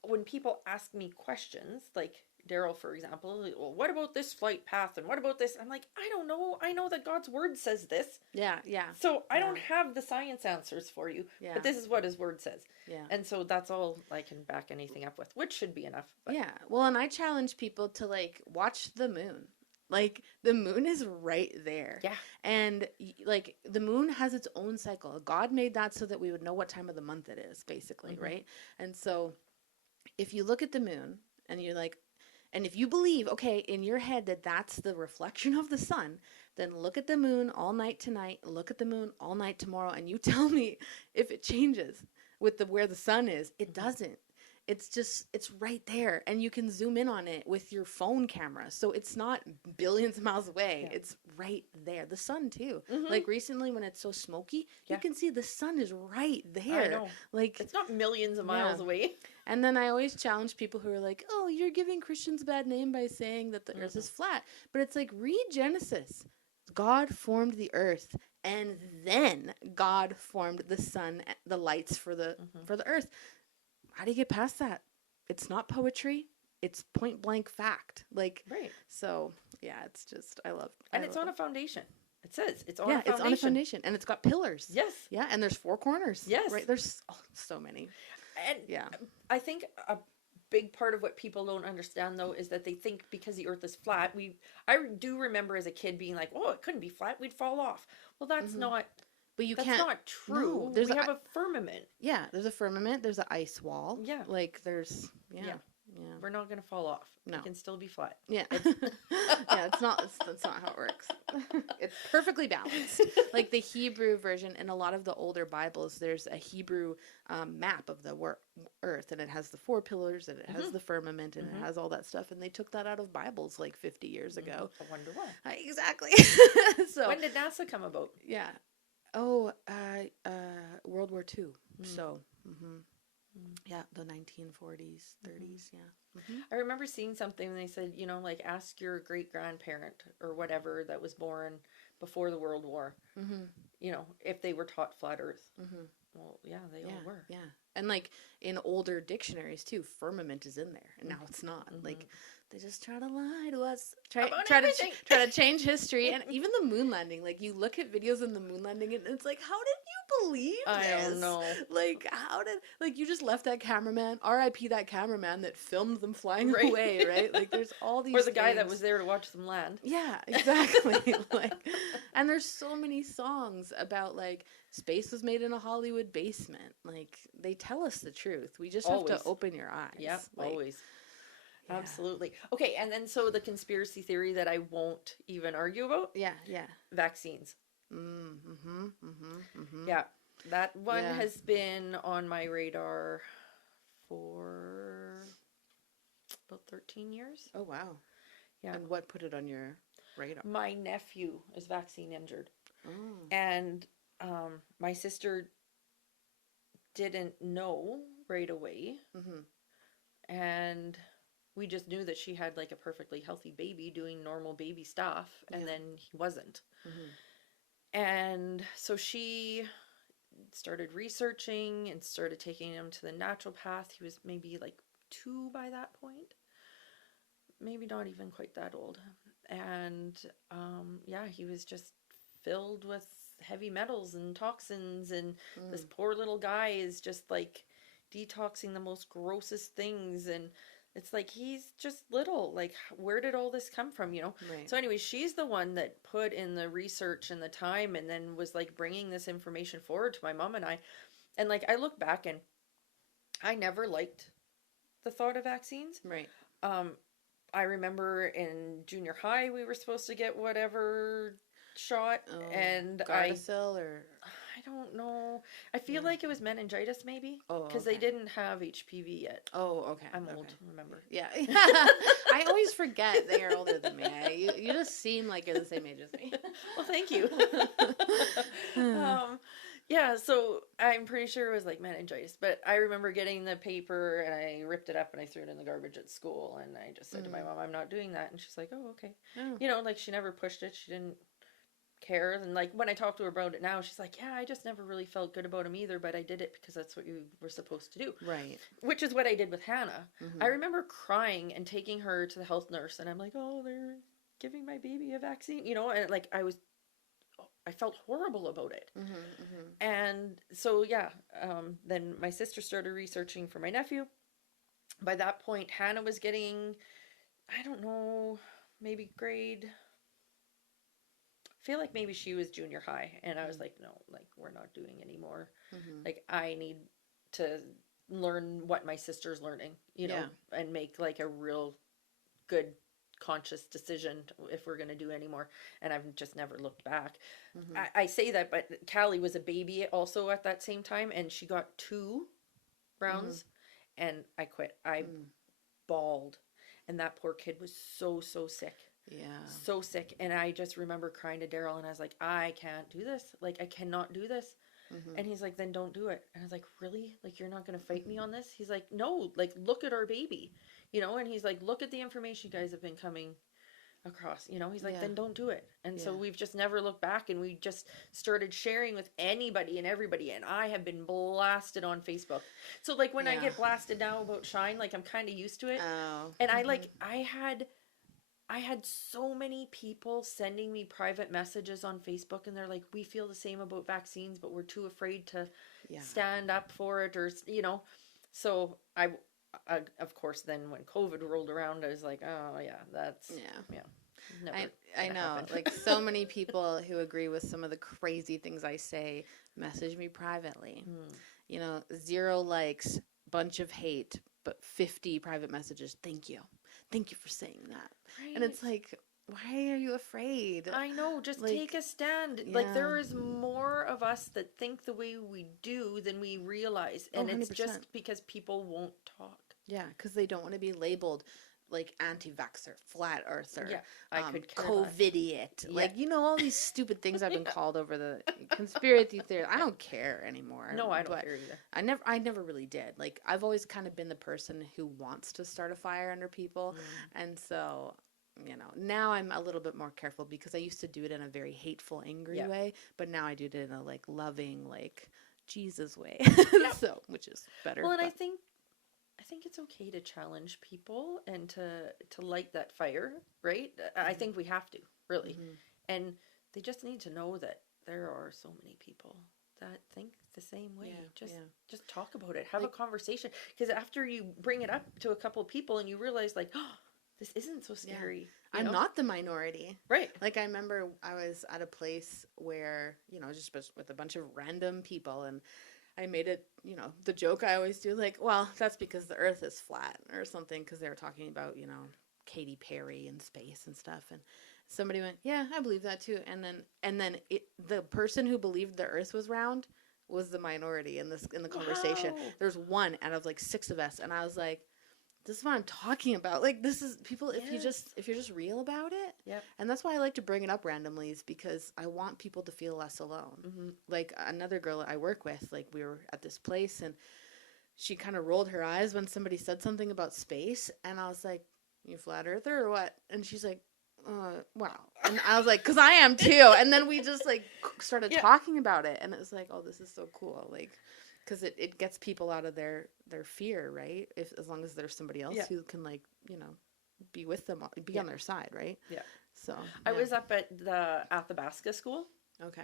when people ask me questions, like, Daryl, for example, well, what about this flight path and what about this? I'm like, I don't know. I know that God's word says this. Yeah. So I don't have the science answers for you, but this is what his word says. Yeah. And so that's all I can back anything up with, which should be enough. But. Yeah. Well, and I challenge people to like watch the moon. Like the moon is right there. Yeah. And like the moon has its own cycle. God made that so that we would know what time of the month it is, basically, right? And so if you look at the moon and you're like, and if you believe, okay, in your head that that's the reflection of the sun, then look at the moon all night tonight, look at the moon all night tomorrow, and you tell me if it changes with where the sun is. It doesn't. It's right there, and you can zoom in on it with your phone camera. So it's not billions of miles away. Yeah. It's right there. The sun too. Like recently when it's so smoky, you can see the sun is right there. I know. Like it's not millions of miles away. And then I always challenge people who are like, "Oh, you're giving Christians a bad name by saying that the earth is flat." But it's like, read Genesis. God formed the earth, and then God formed the sun, the lights for the earth. How do you get past that? It's not poetry. It's point blank fact. Like, right. So yeah, it's just, and it's on a foundation. It says it's on a foundation. It's on a foundation, and it's got pillars. Yes. Yeah, and there's 4 corners. Yes. Right. There's so many. And yeah, I think a big part of what people don't understand though is that they think because the earth is flat, I do remember as a kid being like, "Oh, it couldn't be flat. We'd fall off." Well, that's not. But that's not true. No, we have a firmament. Yeah, there's a firmament. There's an ice wall. Yeah. Like there's yeah. We're not gonna fall off. No. It can still be flat. Yeah. That's not how it works. It's perfectly balanced. Like the Hebrew version, in a lot of the older Bibles, there's a Hebrew map of the earth, and it has the 4 pillars, and it has the firmament, and it has all that stuff. And they took that out of Bibles like 50 years ago. I wonder why. Exactly. So when did NASA come about? Yeah. Oh, World War II. So. Yeah, the 1940s, 30s, yeah. I remember seeing something and they said, like ask your great-grandparent or whatever that was born before the World War, if they were taught flat earth. Well, yeah, they all were. Yeah, and like in older dictionaries too, firmament is in there, and now it's not. Like they just try to lie to us, try to change history, and even the moon landing. Like you look at videos of the moon landing, and it's like, how did you believe this? I don't know. Like you just left that cameraman, R.I.P. that cameraman that filmed them flying away, right? Like there's all these. Or the guy that was there to watch them land. Yeah, exactly. And there's so many songs about like space was made in a Hollywood basement. Like they tell us the truth. We just have to open your eyes. Yeah, always. Yeah. Absolutely. Okay, and then so the conspiracy theory that I won't even argue about. Yeah. Vaccines. Yeah, that one has been on my radar for about 13 years. Oh, wow. Yeah. And what put it on your radar? My nephew is vaccine injured. Oh. And my sister didn't know right away. And we just knew that she had like a perfectly healthy baby doing normal baby stuff, and then he wasn't. And so she started researching and started taking him to the natural path. He was maybe like 2 by that point, maybe not even quite that old. And he was just filled with heavy metals and toxins, and this poor little guy is just like detoxing the most grossest things, and it's like he's just little. Like, where did all this come from, Right. So anyway, she's the one that put in the research and the time, and then was like bringing this information forward to my mom and I. And like I look back and I never liked the thought of vaccines. Right. I remember in junior high we were supposed to get whatever shot, and Gardasil I don't know. I feel like it was meningitis, maybe. Oh, because they didn't have HPV yet. Oh, okay. I'm old, remember? Yeah. I always forget that you're older than me. You just seem like you're the same age as me. Well, thank you. Yeah, so I'm pretty sure it was like meningitis. But I remember getting the paper, and I ripped it up, and I threw it in the garbage at school. And I just said to my mom, I'm not doing that. And she's like, oh, okay. Oh. Like she never pushed it. She didn't care. And like when I talk to her about it now, she's like, yeah, I just never really felt good about him either, but I did it because that's what you were supposed to do. Right. Which is what I did with Hannah. Mm-hmm. I remember crying and taking her to the health nurse, and I'm like, oh, they're giving my baby a vaccine, you know, and like I felt horrible about it. Mm-hmm. Mm-hmm. And so, yeah, then my sister started researching for my nephew. By that point, Hannah was getting, I don't know, maybe grade, I feel like maybe she was junior high. And I was like, no, like, we're not doing anymore. Mm-hmm. Like, I need to learn what my sister's learning, you know, and make like a real good conscious decision if we're going to do any more. And I've just never looked back. Mm-hmm. I say that, but Callie was a baby also at that same time, and she got 2 rounds, and I quit. I bawled, and that poor kid was so sick. Yeah. So sick. And I just remember crying to Daryl, and I was like, I can't do this. Like, I cannot do this. Mm-hmm. And he's like, then don't do it. And I was like, really? Like, you're not going to fight me on this? He's like, no, like, look at our baby, you know? And he's like, look at the information you guys have been coming across, you know? He's like, then don't do it. And so we've just never looked back, and we just started sharing with anybody and everybody. And I have been blasted on Facebook. So like when I get blasted now about Shine, like I'm kind of used to it. Oh. And I had so many people sending me private messages on Facebook, and they're like, we feel the same about vaccines, but we're too afraid to stand up for it, or, you know. So I of course, then when COVID rolled around, I was like, oh yeah, that's never I know, happen. like so many people who agree with some of the crazy things I say message me privately. You know, 0 likes, bunch of hate, but 50 private messages. Thank you for saying that. Right. And it's like, why are you afraid? I know, just like, take a stand. Like, there is more of us that think the way we do than we realize, and it's just because people won't talk. Yeah, because they don't want to be labeled like anti-vaxxer, flat earther, I could care COVIDiot, like, you know, all these stupid things I've been called over the conspiracy theory. I don't care anymore. No, I don't care either. I never really did. Like, I've always kind of been the person who wants to start a fire under people, and so, you know, now I'm a little bit more careful because I used to do it in a very hateful, angry way, but now I do it in a like loving, like Jesus way, so which is better. Well, and I think it's okay to challenge people and to light that fire, right? I think we have to, really. And they just need to know that there are so many people that think the same way. Just talk about it. Have a conversation. Because after you bring it up to a couple of people and you realize, like, oh, this isn't so scary. I'm not the minority. Right. Like, I remember I was at a place where, you know, just with a bunch of random people, and I made it, you know, the joke I always do, like, well, that's because the earth is flat or something, because they were talking about, you know, Katy Perry and space and stuff. And somebody went, yeah, I believe that too. And then the person who believed the earth was round was the minority in the conversation. Wow. There's one out of like 6 of us. And I was like, this is what I'm talking about. Like, this is people, if you're just real about it. Yep. And that's why I like to bring it up randomly, is because I want people to feel less alone. Like, another girl I work with, like, we were at this place and she kind of rolled her eyes when somebody said something about space. And I was like, you flat earther or what? And she's like, wow. And I was like, 'cause I am too. And then we just like started talking about it. And it was like, oh, this is so cool. Like, 'cause it gets people out of their fear, right? As long as there's somebody else who can, like, you know, be with them, be on their side, right? Yeah. So I was up at the Athabasca school. Okay.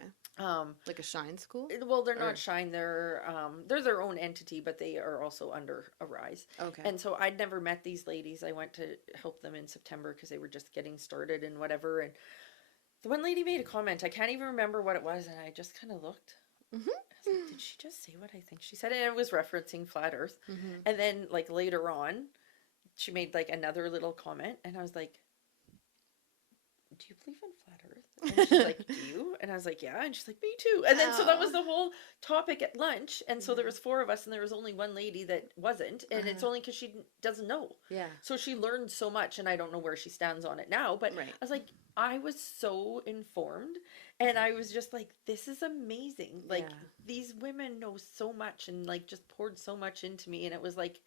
Like a Shine school? Well, they're not Shine. They're their own entity, but they are also under a Rise. Okay. And so I'd never met these ladies. I went to help them in September because they were just getting started and whatever. And the one lady made a comment. I can't even remember what it was, and I just kind of looked. I was like, did she just say what I think she said? And it was referencing flat Earth. And then, like, later on, she made, like, another little comment, and I was like, do you believe in flat Earth? And she's like, do you? And I was like, yeah. And she's like, me too. And then so that was the whole topic at lunch. And so there was 4 of us, and there was only one lady that wasn't. And it's only because she doesn't know. Yeah. So she learned so much, and I don't know where she stands on it now. But I was like, I was so informed, and I was just like, this is amazing. Like, these women know so much, and like just poured so much into me. And it was like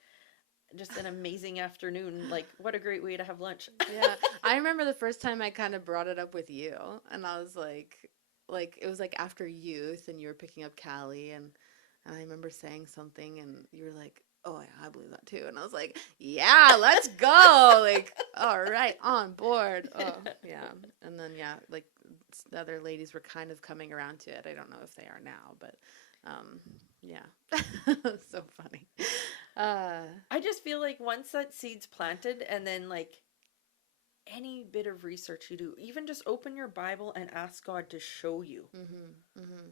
just an amazing afternoon. Like, what a great way to have lunch. Yeah. I remember the first time I kind of brought it up with you, and I was like, like it was like after youth, and you were picking up Callie, and I remember saying something, and you were like, "Oh yeah, I believe that too," and I was like, "Yeah, let's go!" Like, all right, on board. Oh yeah, and then yeah, like the other ladies were kind of coming around to it. I don't know if they are now, but yeah, so funny. I just feel like once that seed's planted, and then like any bit of research you do, even just open your Bible and ask God to show you.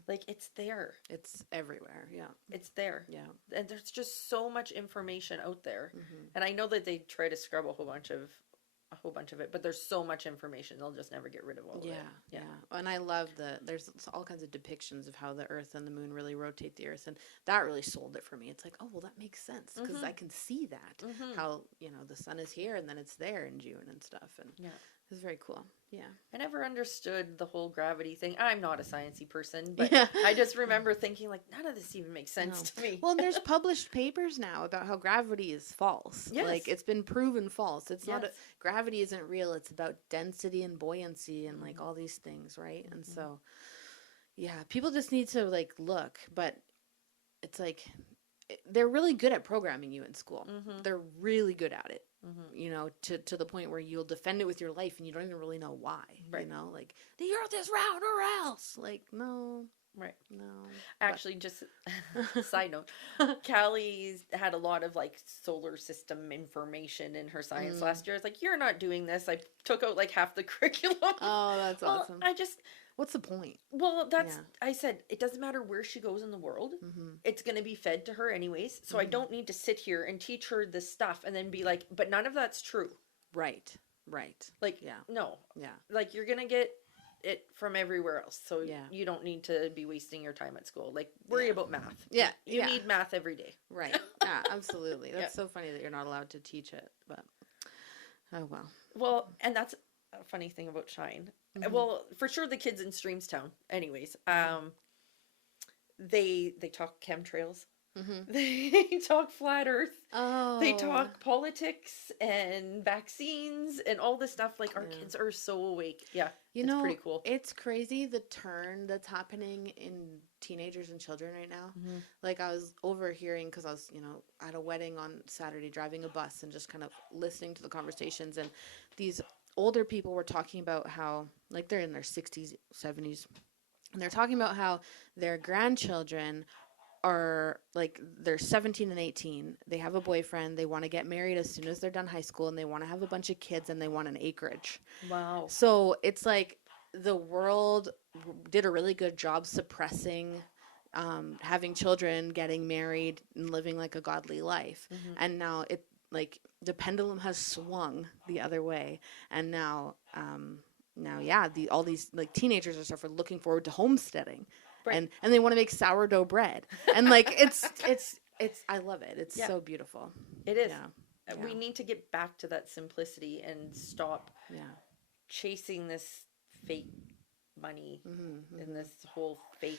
Like it's there. It's everywhere. Yeah, It's there. yeah. And there's just so much information out there. And I know that they try to scrub a whole bunch of it, but there's so much information they'll just never get rid of all of it. Yeah. And I love there's all kinds of depictions of how the earth and the moon really rotate the earth, and that really sold it for me. It's like, oh well, that makes sense because I can see that how the sun is here and then it's there in June and stuff, and it's very cool. Yeah, I never understood the whole gravity thing. I'm not a sciencey person, but I just remember thinking like none of this even makes sense to me. Well, and there's published papers now about how gravity is false. Yes. Like it's been proven false. It's not gravity isn't real. It's about density and buoyancy and like all these things, right? And so yeah, people just need to like look, but it's like they're really good at programming you in school. They're really good at it. To the point where you'll defend it with your life and you don't even really know why. Right. Like the earth is round or else. Like, no. Right. No. Actually, just side note, Callie's had a lot of like solar system information in her science last year. I was like, you're not doing this. I took out like half the curriculum. Oh, that's awesome. What's the point? Well, I said, it doesn't matter where she goes in the world. It's going to be fed to her anyways. So I don't need to sit here and teach her this stuff and then be like, but none of that's true. Right. Like, no. Yeah. Like, you're going to get it from everywhere else. So you don't need to be wasting your time at school. Like, worry about math. Yeah. You need math every day. Right. Yeah, absolutely. That's so funny that you're not allowed to teach it. But, oh, well. Well, and that's a funny thing about Shine. Well, for sure the kids in Streamstown, anyways, they talk chemtrails. They talk flat earth. They talk politics and vaccines and all this stuff. Like our kids are so awake. Yeah. It's pretty cool. It's crazy the turn that's happening in teenagers and children right now. Like I was overhearing, because I was, at a wedding on Saturday driving a bus and just kind of listening to the conversations, and these older people were talking about how, like, they're in their 60s, 70s, and they're talking about how their grandchildren are, like, they're 17 and 18. They have a boyfriend. They want to get married as soon as they're done high school, and they want to have a bunch of kids, and they want an acreage. Wow. So it's like the world did a really good job suppressing having children, getting married, and living, like, a godly life. And now the pendulum has swung the other way, and now all these like teenagers and stuff are looking forward to homesteading, and they want to make sourdough bread, and like it's I love it. It's so beautiful. It is. Yeah. We need to get back to that simplicity and stop chasing this fake money and this whole fake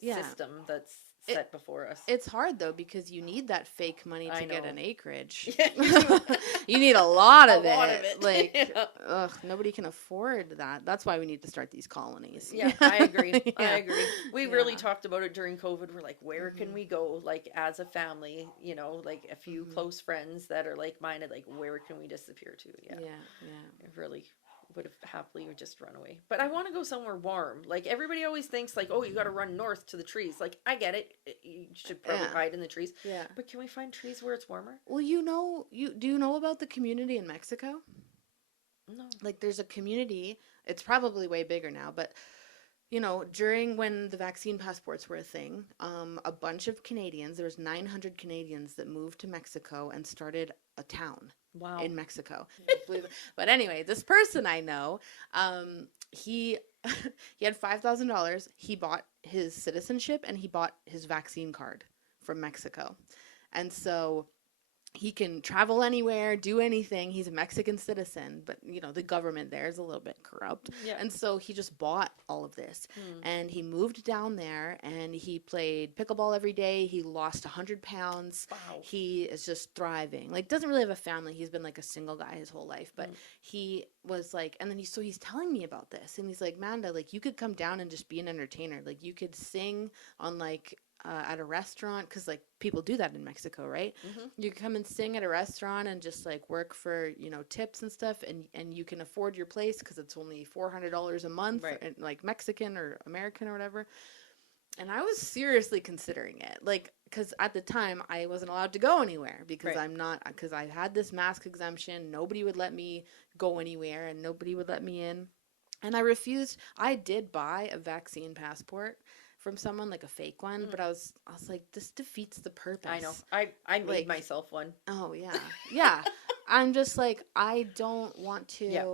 system that's set before us. It's hard though, because you need that fake money to get an acreage. Yeah, you need a lot of it. Like, nobody can afford that. That's why we need to start these colonies. Yeah, I agree. I agree. We really talked about it during COVID. We're like, where can we go, like, as a family, like a few close friends that are like-minded, like, where can we disappear to? Yeah. It really would have happily just run away. But I want to go somewhere warm. Like, everybody always thinks, like, oh, you got to run north to the trees. Like, I get it. You should probably hide in the trees. Yeah. But can we find trees where it's warmer? Well, do you know about the community in Mexico? No. Like, there's a community. It's probably way bigger now, but during when the vaccine passports were a thing, a bunch of Canadians, there was 900 Canadians that moved to Mexico and started a town. Wow. In Mexico. But anyway, this person I know, he had $5,000. He bought his citizenship and he bought his vaccine card from Mexico. And so he can travel anywhere, do anything. He's a Mexican citizen, but the government there is a little bit corrupt. Yeah. And so he just bought all of this. And he moved down there and he played pickleball every day. He lost 100 pounds. Wow. He is just thriving. Like, doesn't really have a family. He's been like a single guy his whole life, but he was like, and then he's telling me about this, and he's like, Manda, like, you could come down and just be an entertainer. Like, you could sing on like at a restaurant, because like people do that in Mexico, right? You can come and sing at a restaurant and just like work for tips and stuff, and you can afford your place because it's only $400 a month, Right. like Mexican or American or whatever. And I was seriously considering it, like, because at the time I wasn't allowed to go anywhere because Right. because I had this mask exemption. Nobody would let me go anywhere and nobody would let me in. And I refused. I did buy a vaccine passport from someone, like a fake one, but I was like, this defeats the purpose. I know. I made Like, myself one. oh yeah. Yeah. I'm just like, I don't want to Yeah.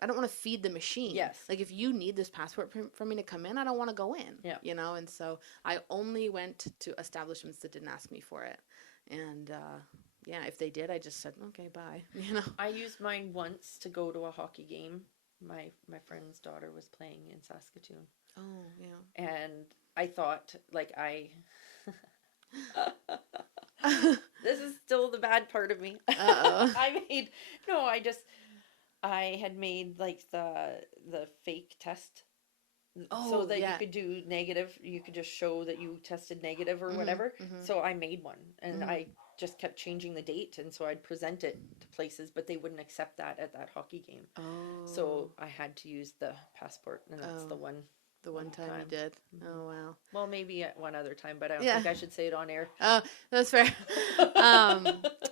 I don't want to feed the machine. Yes. Like, if you need this passport for me to come in, I don't want to go in. Yeah. And so I only went to establishments that didn't ask me for it. And yeah, if they did, I just said, okay, bye. I used mine once to go to a hockey game. My friend's daughter was playing in Saskatoon. Oh, yeah. And I thought, like, this is still the bad part of me. Uh-oh. I had made like the fake test, Oh, so that yeah. you could do negative. You could just show that you tested negative or whatever. So I made one, and I just kept changing the date, and so I'd present it to places, but they wouldn't accept that at that hockey game. Oh. So I had to use the passport, and that's the one. The one time you did. Oh, wow. Well, maybe at one other time, but I don't Yeah. think I should say it on air. Oh, that's fair.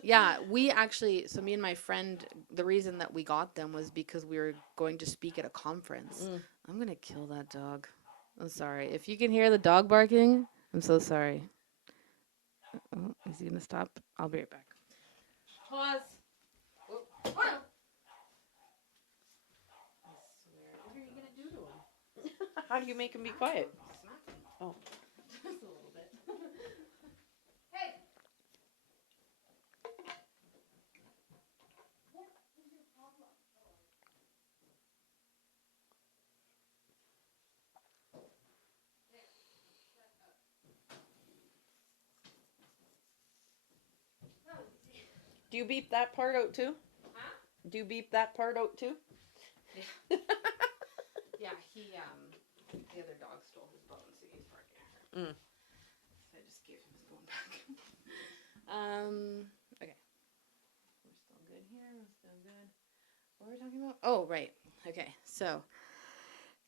Yeah, we actually, so me and my friend, the reason that we got them was because we were going to speak at a conference. I'm going to kill that dog. I'm sorry. If you can hear the dog barking, I'm so sorry. Oh, is he going to stop? I'll be right back. Pause. Oh, no. I swear. What are you going to do to him? How do you make him be quiet? Smacking. Oh. Just a little bit. Hey. Do you beep that part out too? Huh? Do you beep that part out too? Yeah. Yeah, the other dog stole his bone, so he's barking at her. So I just gave him his bone back. Okay. We're still good here. We're still good. What were we talking about? Oh, right. Okay. So,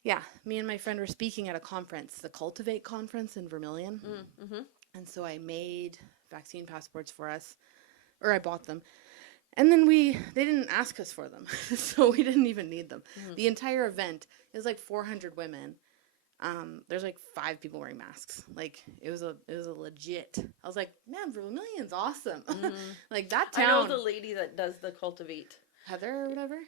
yeah, me and my friend were speaking at a conference, the Cultivate conference in Vermilion. And so I made vaccine passports for us, or I bought them. And then they didn't ask us for them, so we didn't even need them. The entire event is like 400 women. There's like 5 people wearing masks. Like, it was a legit. I was like, man, Vermilion's awesome. Like, that town. I know the lady that does the Cultivate. Heather or whatever?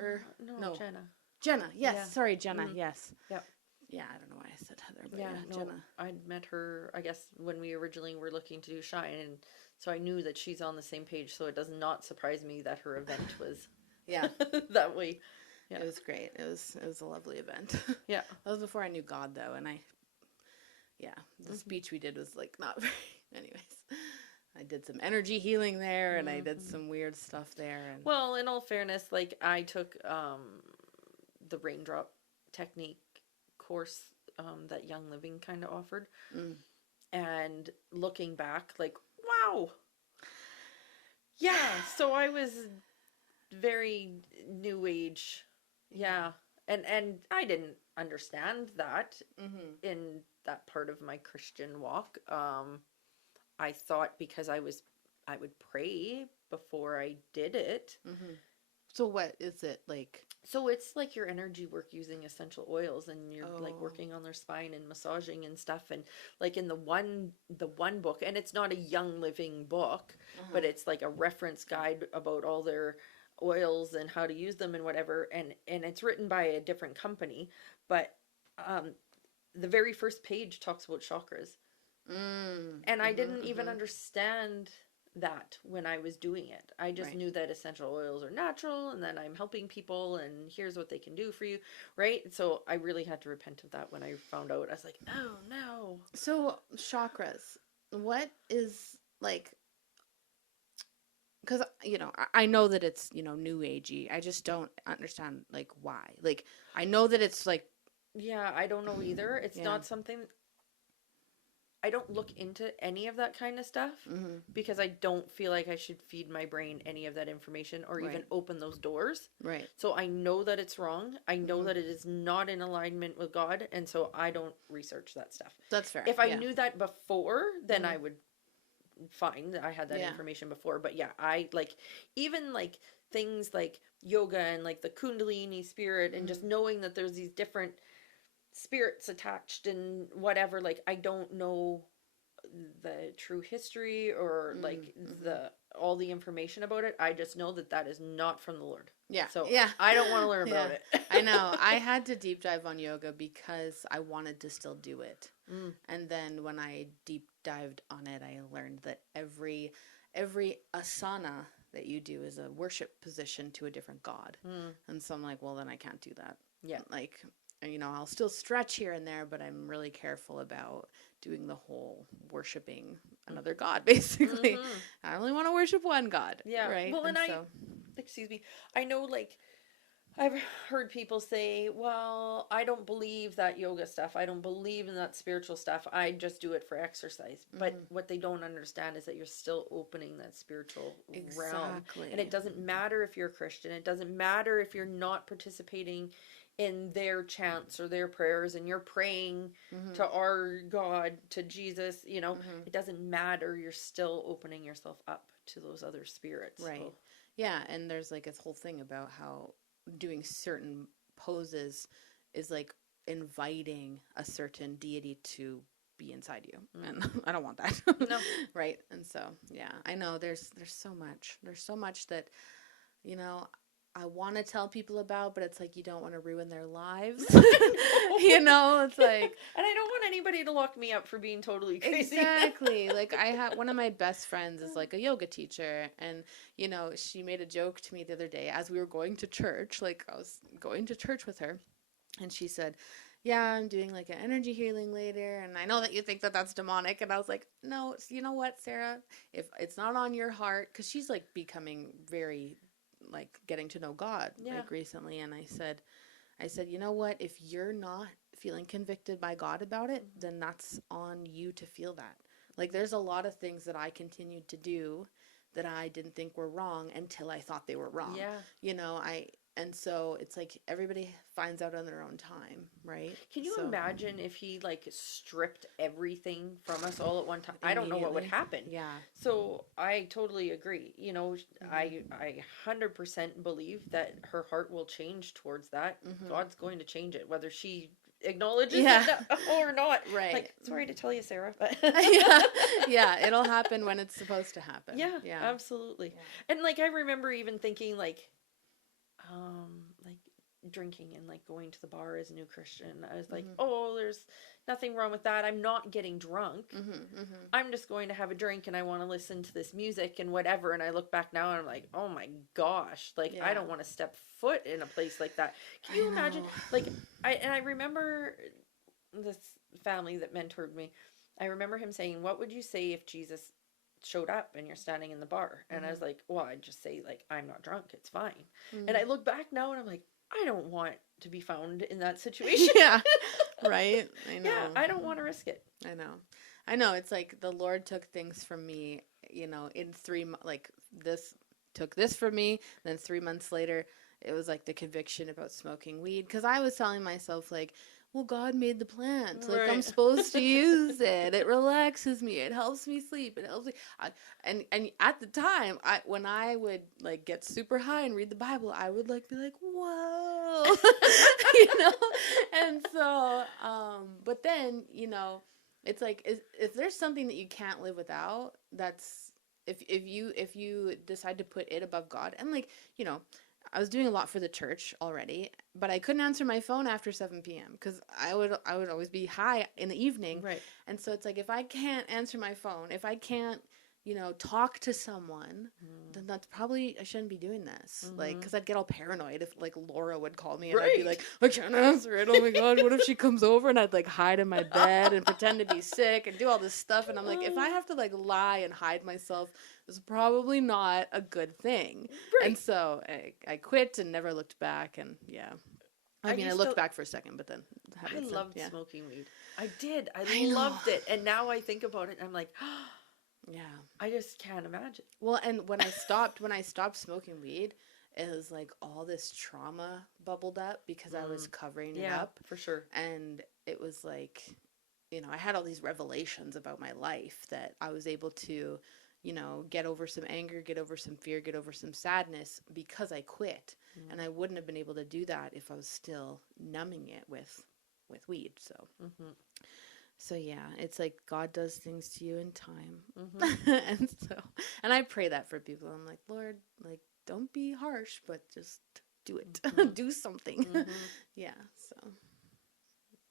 Or no, Jenna. Jenna, yes. Yeah. Sorry, Jenna, yes. Yep. Yeah, I don't know why I said Heather, but Yeah, yeah, no, Jenna. I'd met her, I guess, when we originally were looking to do Shine, and so I knew that she's on the same page, so it does not surprise me that her event was Yeah. that way. Yeah. It was great. It was a lovely event. Yeah. That was before I knew God, though, and the speech we did was like not very. Anyways, I did some energy healing there, and I did some weird stuff there. And well, in all fairness, like I took the raindrop technique course that Young Living kind of offered, and looking back, like, wow. Yeah, so I was very new age. Yeah. And I didn't understand that in that part of my Christian walk. I thought because I would pray before I did it. So what is it like? So it's like your energy work using essential oils, and you're like working on their spine and massaging and stuff, and like in the one book, and it's not a Young Living book, but it's like a reference guide about all their oils and how to use them and whatever, and it's written by a different company, but the very first page talks about chakras. And I didn't even understand that when I was doing it. I just Right. knew that essential oils are natural and that I'm helping people and here's what they can do for you, right? So I really had to repent of that when I found out. I was like, oh no. So chakras, what is like? Because I know that it's new agey. I just don't understand like why. Like I know that it's like Yeah, I don't know either. It's yeah. not something, I don't look into any of that kind of stuff Mm-hmm. because I don't feel like I should feed my brain any of that information or even Right. open those doors. Right. So I know that it's wrong. I know Mm-hmm. that it is not in alignment with God, and so I don't research that stuff. That's fair. If I Yeah. knew that before, then Mm-hmm. I would find that I had that Yeah. information before. But yeah, I like even like things like yoga and like the Kundalini spirit and just Mm-hmm. knowing that there's these different spirits attached and whatever, like I don't know the true history or like Mm-hmm. the all the information about it. I just know that that is not from the Lord. Yeah. So Yeah. I don't want to learn Yeah. about it. I know. I had to deep dive on yoga because I wanted to still do it. Mm. And then when I deep dived on it, I learned that every asana that you do is a worship position to a different god. Mm. And so I'm like, well, then I can't do that. Yeah. Like, I'll still stretch here and there, but I'm really careful about doing the whole worshiping another god, basically. Mm-hmm. I only want to worship one god. Yeah. Right. Well, and so, excuse me, I know like I've heard people say, well, I don't believe that yoga stuff. I don't believe in that spiritual stuff. I just do it for exercise. But what they don't understand is that you're still opening that spiritual realm. exactly. And it doesn't matter if you're a Christian. It doesn't matter if you're not participating in their chants or their prayers and you're praying to our God, to Jesus, it doesn't matter. You're still opening yourself up to those other spirits. Right. So. Yeah, and there's like this whole thing about how doing certain poses is like inviting a certain deity to be inside you. And I don't want that. No. Right? And so, yeah, I know there's so much. There's so much that I want to tell people about, but it's like you don't want to ruin their lives. It's like, and I don't want anybody to lock me up for being totally crazy. exactly. Like I have one of my best friends is like a yoga teacher, and she made a joke to me the other day as we were going to church. Like I was going to church with her, and she said, yeah, I'm doing like an energy healing later, and I know that you think that that's demonic. And I was like, no, you know what, Sarah, if it's not on your heart, because she's like becoming very like getting to know God like recently. And I said, you know what, if you're not feeling convicted by God about it, then that's on you to feel that. Like there's a lot of things that I continued to do that I didn't think were wrong until I thought they were wrong. Yeah. And so it's like everybody finds out on their own time, right? Can you imagine if he like stripped everything from us all at one time? I don't know what would happen. Yeah. So I totally agree. I 100% believe that her heart will change towards that. God's going to change it, whether she acknowledges it or not. Right. Like, sorry to tell you, Sarah, but yeah, it'll happen when it's supposed to happen. Yeah, absolutely. Yeah. And like I remember even thinking like drinking and like going to the bar as a new Christian. I was like, oh, there's nothing wrong with that. I'm not getting drunk. I'm just going to have a drink and I want to listen to this music and whatever. And I look back now and I'm like, oh my gosh, like I don't want to step foot in a place like that. Can you imagine? Like I remember this family that mentored me. I remember him saying, what would you say if Jesus showed up and you're standing in the bar? And I was like, well, I'd just say like, I'm not drunk, it's fine. And I look back now and I'm like, I don't want to be found in that situation. Yeah. Right. I know. Yeah, I don't want to risk it. I know. It's like the Lord took things from me, in 3 months, like this took this from me. Then 3 months later, it was like the conviction about smoking weed. Cause I was telling myself like, well, God made the plant. Like I'm supposed to use it. It relaxes me. It helps me sleep. It helps me. And at the time, when I would like get super high and read the Bible, I would like be like, whoa, And so, but then it's like if there's something that you can't live without, that's if you decide to put it above God, and like I was doing a lot for the church already, but I couldn't answer my phone after 7 p.m. because I would always be high in the evening. Right. And so it's like, if I can't answer my phone, if I can't talk to someone, then that's probably, I shouldn't be doing this. Like, because I'd get all paranoid if, like, Laura would call me and I'd be like, I can't answer it. Oh my God, what if she comes over? And I'd, like, hide in my bed and pretend to be sick and do all this stuff. And I'm like, if I have to, like, lie and hide myself, it's probably not a good thing. Right. And so I quit and never looked back. And yeah. I mean, I looked back for a second, but then I loved smoking weed. I did. I know. loved it. And now I think about it, I'm like, yeah. I just can't imagine. Well, and when I stopped smoking weed, it was like all this trauma bubbled up because I was covering it up. For sure. And it was like, I had all these revelations about my life that I was able to, get over some anger, get over some fear, get over some sadness because I quit. And I wouldn't have been able to do that if I was still numbing it with weed. So. So yeah, it's like God does things to you in time. and I pray that for people. I'm like, Lord, like, don't be harsh, but just do it. Do something. Yeah. So.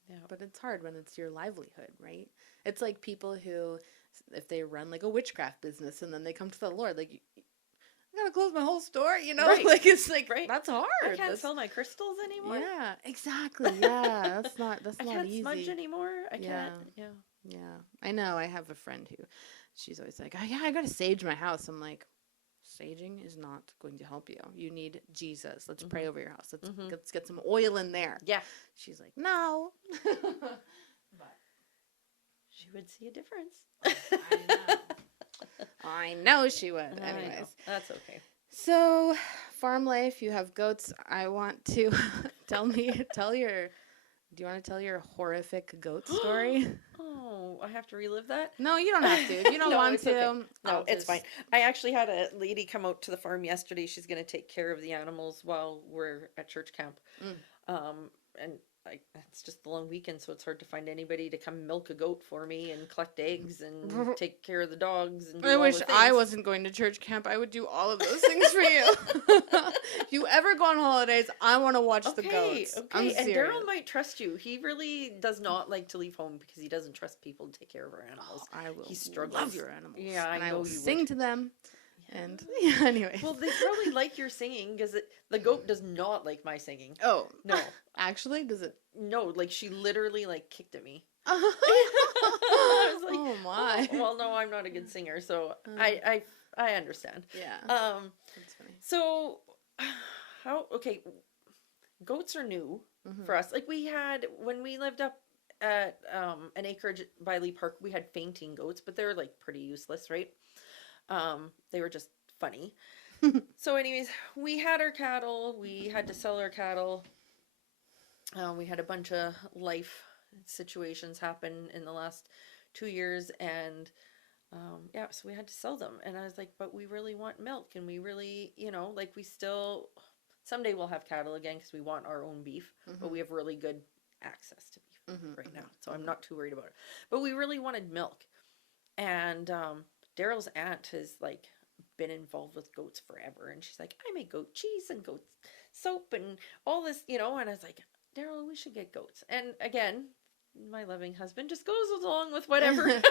Yeah. But it's hard when it's your livelihood, right? It's like people who, if they run like a witchcraft business and then they come to the Lord, like, I gotta close my whole store, Right. Like, it's like, that's hard. I can't sell my crystals anymore. Yeah, exactly. Yeah, that's not easy. I can't smudge anymore. I can't. Yeah. Yeah. I know. I have a friend who, she's always like, oh yeah, I gotta sage my house. I'm like, saging is not going to help you. You need Jesus. Let's pray over your house. Let's get some oil in there. Yeah. She's like, no. But she would see a difference. I know. I know she would. Anyways. That's okay. So, farm life, you have goats. I want to do you want to tell your horrific goat story? Oh, I have to relive that? No, you don't have to. If you don't want to. Okay. No, it's fine. I actually had a lady come out to the farm yesterday. She's going to take care of the animals while we're at church camp. And it's just the long weekend, so it's hard to find anybody to come milk a goat for me and collect eggs and take care of the dogs. And do I all wish the things. I wasn't going to church camp. I would do all of those things for you. If you ever go on holidays, I want to watch the goats. Okay, I'm and serious. Daryl might trust you. He really does not like to leave home because he doesn't trust people to take care of our animals. Oh, I will. He struggles. Love your animals. Yeah, I know will you sing would. to them. Yeah. And anyway. Well, they probably like your singing because the goat does not like my singing. Oh no, actually, does it? No, like she literally like kicked at me. I was like, oh my. Oh, well, no, I'm not a good singer, so I understand. Yeah. That's funny. So, okay, goats are new for us. Like we had when we lived up at an acreage by Lee Park, we had fainting goats, but they're like pretty useless, right? They were just funny. So anyways, we had our cattle. We had to sell our cattle. We had a bunch of life situations happen in the last 2 years, and so we had to sell them. And I was like, but we really want milk, and we really, like we still, someday we'll have cattle again because we want our own beef, but we have really good access to beef right now, so I'm not too worried about it. But we really wanted milk, and Daryl's aunt has like been involved with goats forever, and she's like, I make goat cheese and goat soap and all this, and I was like, Daryl, we should get goats. And again, my loving husband just goes along with whatever.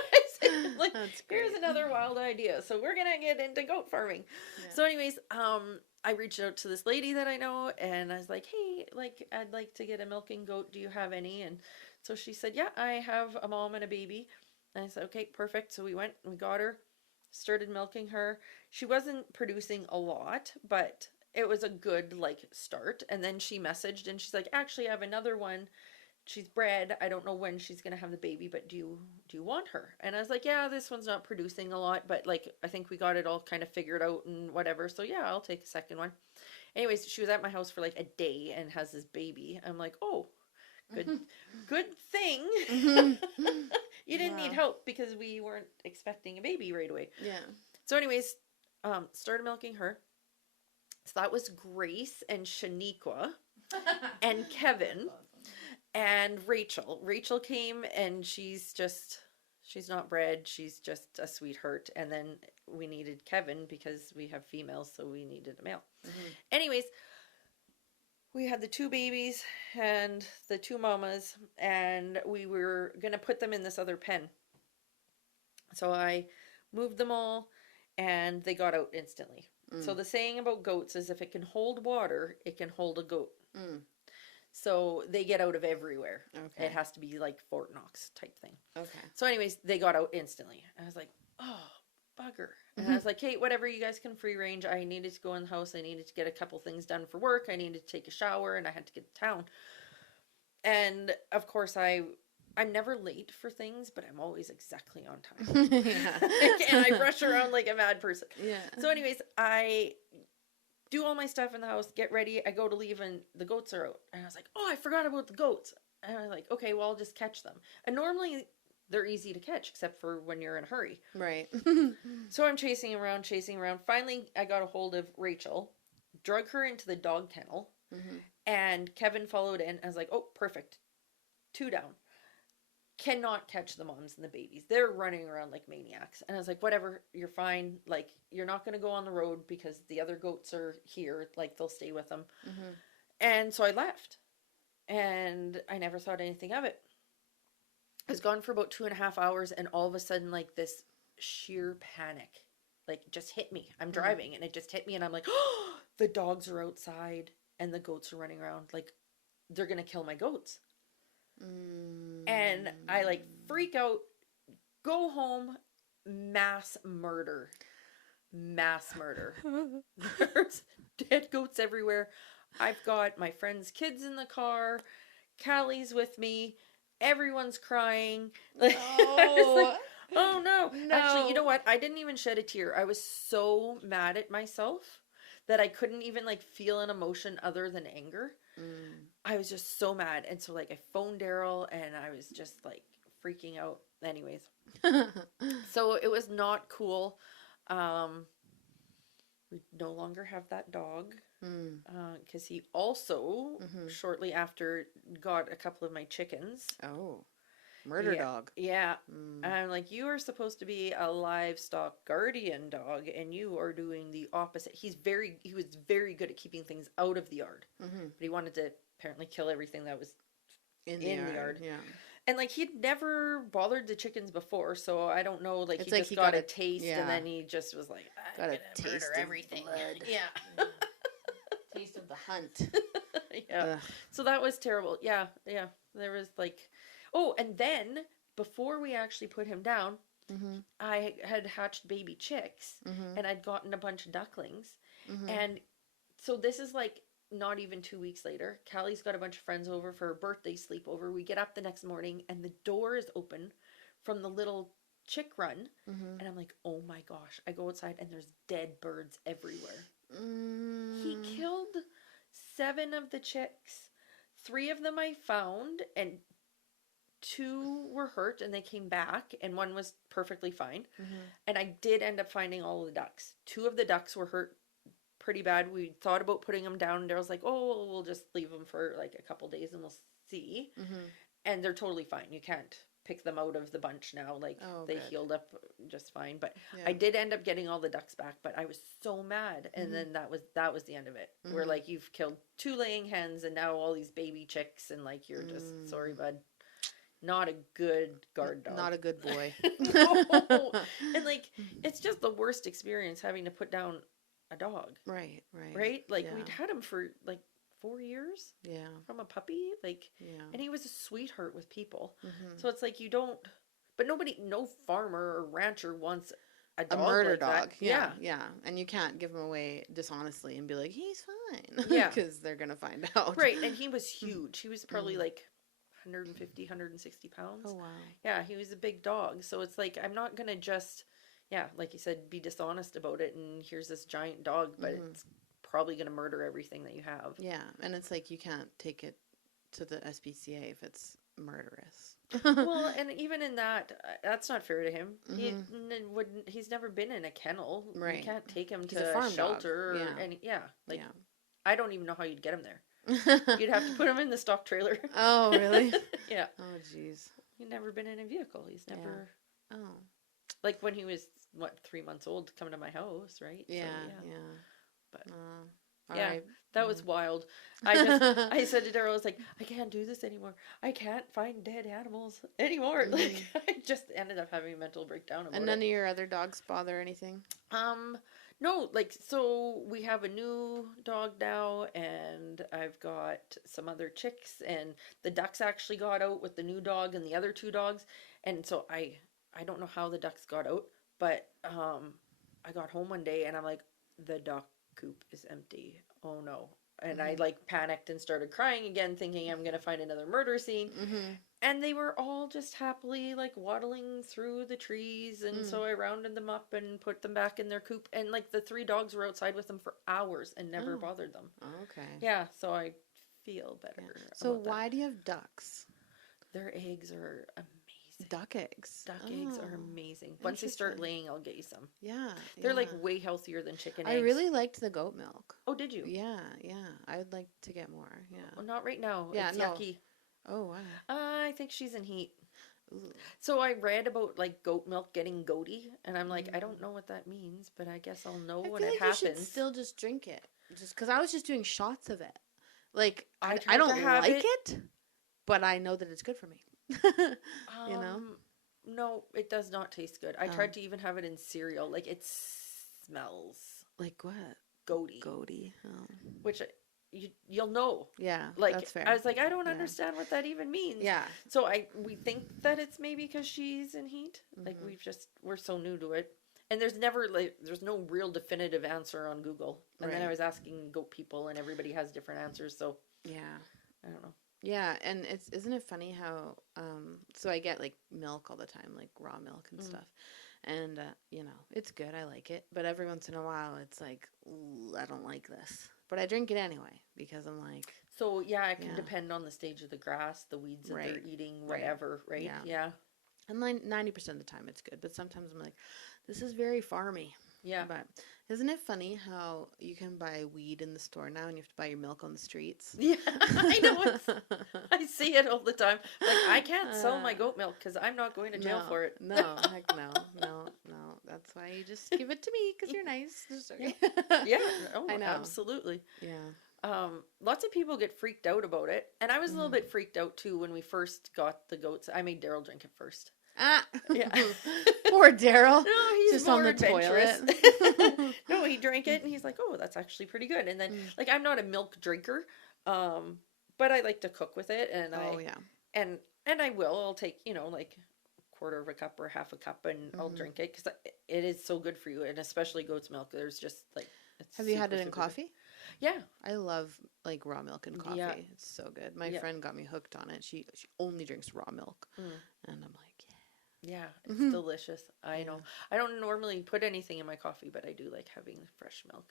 Like, here's another wild idea. So we're gonna get into goat farming. Yeah. So anyways, I reached out to this lady that I know, and I was like, hey, like, I'd like to get a milking goat. Do you have any? And so she said, yeah, I have a mom and a baby. And I said, okay, perfect. So we went and we got her, started milking her. She wasn't producing a lot, but it was a good like start. And then she messaged and she's like, actually I have another one. She's bred. I don't know when she's going to have the baby, but do you want her? And I was like, yeah, this one's not producing a lot, but like, I think we got it all kind of figured out and whatever. So yeah, I'll take a second one. Anyways, she was at my house for like a day and has this baby. I'm like, oh, good thing. You didn't need help because we weren't expecting a baby right away. Yeah. So anyways, started milking her. So that was Grace and Shaniqua and Kevin and Rachel. Rachel came and she's not bred. She's just a sweetheart. And then we needed Kevin because we have females, so we needed a male. Anyways, we had the 2 babies and the 2 mamas, and we were going to put them in this other pen. So I moved them all. and they got out instantly. So the saying about goats is if it can hold water, it can hold a goat. So they get out of everywhere. Okay. It has to be like Fort Knox type thing. Okay. So anyways, they got out instantly. I was like, oh, bugger. And I was like, hey, whatever, you guys can free range. I needed to go in the house. I needed to get a couple things done for work. I needed to take a shower, and I had to get to town. And of course, I'm never late for things, but I'm always exactly on time. And I rush around like a mad person. Yeah. So anyways, I do all my stuff in the house, get ready. I go to leave, and the goats are out. And I was like, oh, I forgot about the goats. And I was like, okay, well, I'll just catch them. And normally they're easy to catch, except for when you're in a hurry. Right. So I'm chasing around. Finally, I got a hold of Rachel, drug her into the dog kennel, and Kevin followed in. I was like, oh, perfect. 2 down. Cannot catch the moms and the babies. They're running around like maniacs. And I was like, whatever, you're fine. Like, you're not going to go on the road because the other goats are here. Like, they'll stay with them. And so I left. And I never thought anything of it. I was gone for about 2.5 hours, and all of a sudden, like, this sheer panic, like, just hit me. I'm driving, and it just hit me, and I'm like, oh, the dogs are outside, and the goats are running around. Like, they're going to kill my goats. And I, like, freak out, go home, mass murder. There's dead goats everywhere. I've got my friend's kids in the car. Callie's with me. Everyone's crying. No. Like, oh, no. Actually, you know what? I didn't even shed a tear. I was so mad at myself that I couldn't even, like, feel an emotion other than anger. I was just so mad. And so, like, I phoned Daryl, and I was just, like, freaking out. Anyways. So it was not cool. We no longer have that dog. Because he also, shortly after, got a couple of my chickens. Oh. Murder dog. Yeah. I'm like, you are supposed to be a livestock guardian dog, and you are doing the opposite. He was very good at keeping things out of the yard. But he wanted to apparently kill everything that was in the yard. Yeah. And, like, he'd never bothered the chickens before, so I don't know, like, he just got a taste, and then he just was like, I'm going to murder everything. Blood. Yeah. Taste of the hunt. Yeah. Ugh. So that was terrible. Yeah. There was, like... Oh, and then, before we actually put him down, I had hatched baby chicks, and I'd gotten a bunch of ducklings. And so this is, like, not even 2 weeks later. Callie's got a bunch of friends over for her birthday sleepover. We get up the next morning, and the door is open from the little chick run. And I'm like, oh my gosh. I go outside, and there's dead birds everywhere. He killed 7 of the chicks. 3 of them I found, and 2 were hurt, and they came back, and 1 was perfectly fine. And I did end up finding all of the ducks. 2 of the ducks were hurt pretty bad. We thought about putting them down, and Daryl's like, oh, we'll just leave them for like a couple days, and we'll see. And they're totally fine. You can't pick them out of the bunch now. Like, they healed up just fine. But I did end up getting all the ducks back, but I was so mad. And then that was the end of it. Where, like, you've killed 2 laying hens, and now all these baby chicks, and, like, you're just, sorry, bud. Not a good guard dog. Not a good boy. No. And, like, it's just the worst experience having to put down a dog. Right? Like, we'd had him for, like, 4 years. Yeah. From a puppy. Like, and he was a sweetheart with people. So it's like, you don't, but no farmer or rancher wants a dog. A murder like dog. That. Yeah. And you can't give him away dishonestly and be like, he's fine. Yeah. Because they're going to find out. Right. And he was huge. He was probably like 150, 160 pounds. Oh, wow. Yeah, he was a big dog. So it's like, I'm not going to just, like you said, be dishonest about it. And here's this giant dog, but it's probably going to murder everything that you have. Yeah. And it's like, you can't take it to the SPCA if it's murderous. Well, and even in that, that's not fair to him. He's never been in a kennel. Right. You can't take him to a shelter. I don't even know how you'd get him there. You'd have to put him in the stock trailer. Oh, really? Yeah. Oh, jeez. He's never been in a vehicle. He's never... Yeah. Oh. Like when he was, 3 months old, coming to my house, right? Yeah, so, But... all right. That was wild. I said to Daryl, I was like, I can't do this anymore. I can't find dead animals anymore. Like, I just ended up having a mental breakdown about it. And none of your other dogs bother anything? No, like, so we have a new dog now, and I've got some other chicks, and the ducks actually got out with the new dog and the other two dogs. And so I don't know how the ducks got out, but I got home one day and I'm like, the duck coop is empty. Oh no. And I like panicked and started crying again, thinking I'm going to find another murder scene. And they were all just happily like waddling through the trees. And so I rounded them up and put them back in their coop. And like the 3 dogs were outside with them for hours and never bothered them. Okay. Yeah. So I feel better. So why do you have ducks? Their eggs are amazing. Duck eggs. Duck eggs are amazing. Once they start laying, I'll get you some. Yeah. They're like way healthier than chicken eggs. I really liked the goat milk. Oh, did you? Yeah. I would like to get more. Yeah. Well, not right now. Yeah, It's no. yucky. Oh, wow. I think she's in heat. Ooh. So I read about like goat milk getting goaty, and I'm like, I don't know what that means, but I guess I'll know when it happens. You should still just drink it. Just because I was just doing shots of it. Like, I tried don't to have like it, but I know that it's good for me. You know? No, it does not taste good. I tried to even have it in cereal. Like, it smells Like what? goaty. Goaty. Oh. Which you'll know. Yeah, Like, that's fair. I was like, I don't understand what that even means. Yeah. So we think that it's maybe because she's in heat. Like, we're so new to it. And there's no real definitive answer on Google. And then I was asking goat people, and everybody has different answers. So yeah, I don't know. Yeah, and isn't it funny how so I get like milk all the time, like raw milk and stuff, and you know it's good, I like it, but every once in a while it's like, ooh, I don't like this, but I drink it anyway because I'm like. So yeah, it can depend on the stage of the grass, the weeds that they're eating, whatever, right? Yeah. And 90% of the time it's good, but sometimes I'm like, this is very farmy. Yeah. But isn't it funny how you can buy weed in the store now and you have to buy your milk on the streets? Yeah, I know. I see it all the time. Like, I can't sell my goat milk because I'm not going to jail for it. No, heck no. That's why you just give it to me because you're nice. Yeah. Oh, I know. Absolutely. Yeah. Lots of people get freaked out about it. And I was a little bit freaked out too when we first got the goats. I made Daryl drink it first. Ah, yeah. Poor Daryl. No, he's just more on the adventurous. toilet. No, he drank it and he's like, "Oh, that's actually pretty good." And then, like, I'm not a milk drinker, but I like to cook with it, and and I will. I'll take like quarter of a cup or half a cup, and I'll drink it because it is so good for you, and especially goat's milk. There's just like. Have you had it in coffee? Yeah, I love like raw milk in coffee. Yeah. It's so good. My friend got me hooked on it. She only drinks raw milk, and I'm like. Yeah, it's delicious. I know. I don't normally put anything in my coffee, but I do like having fresh milk.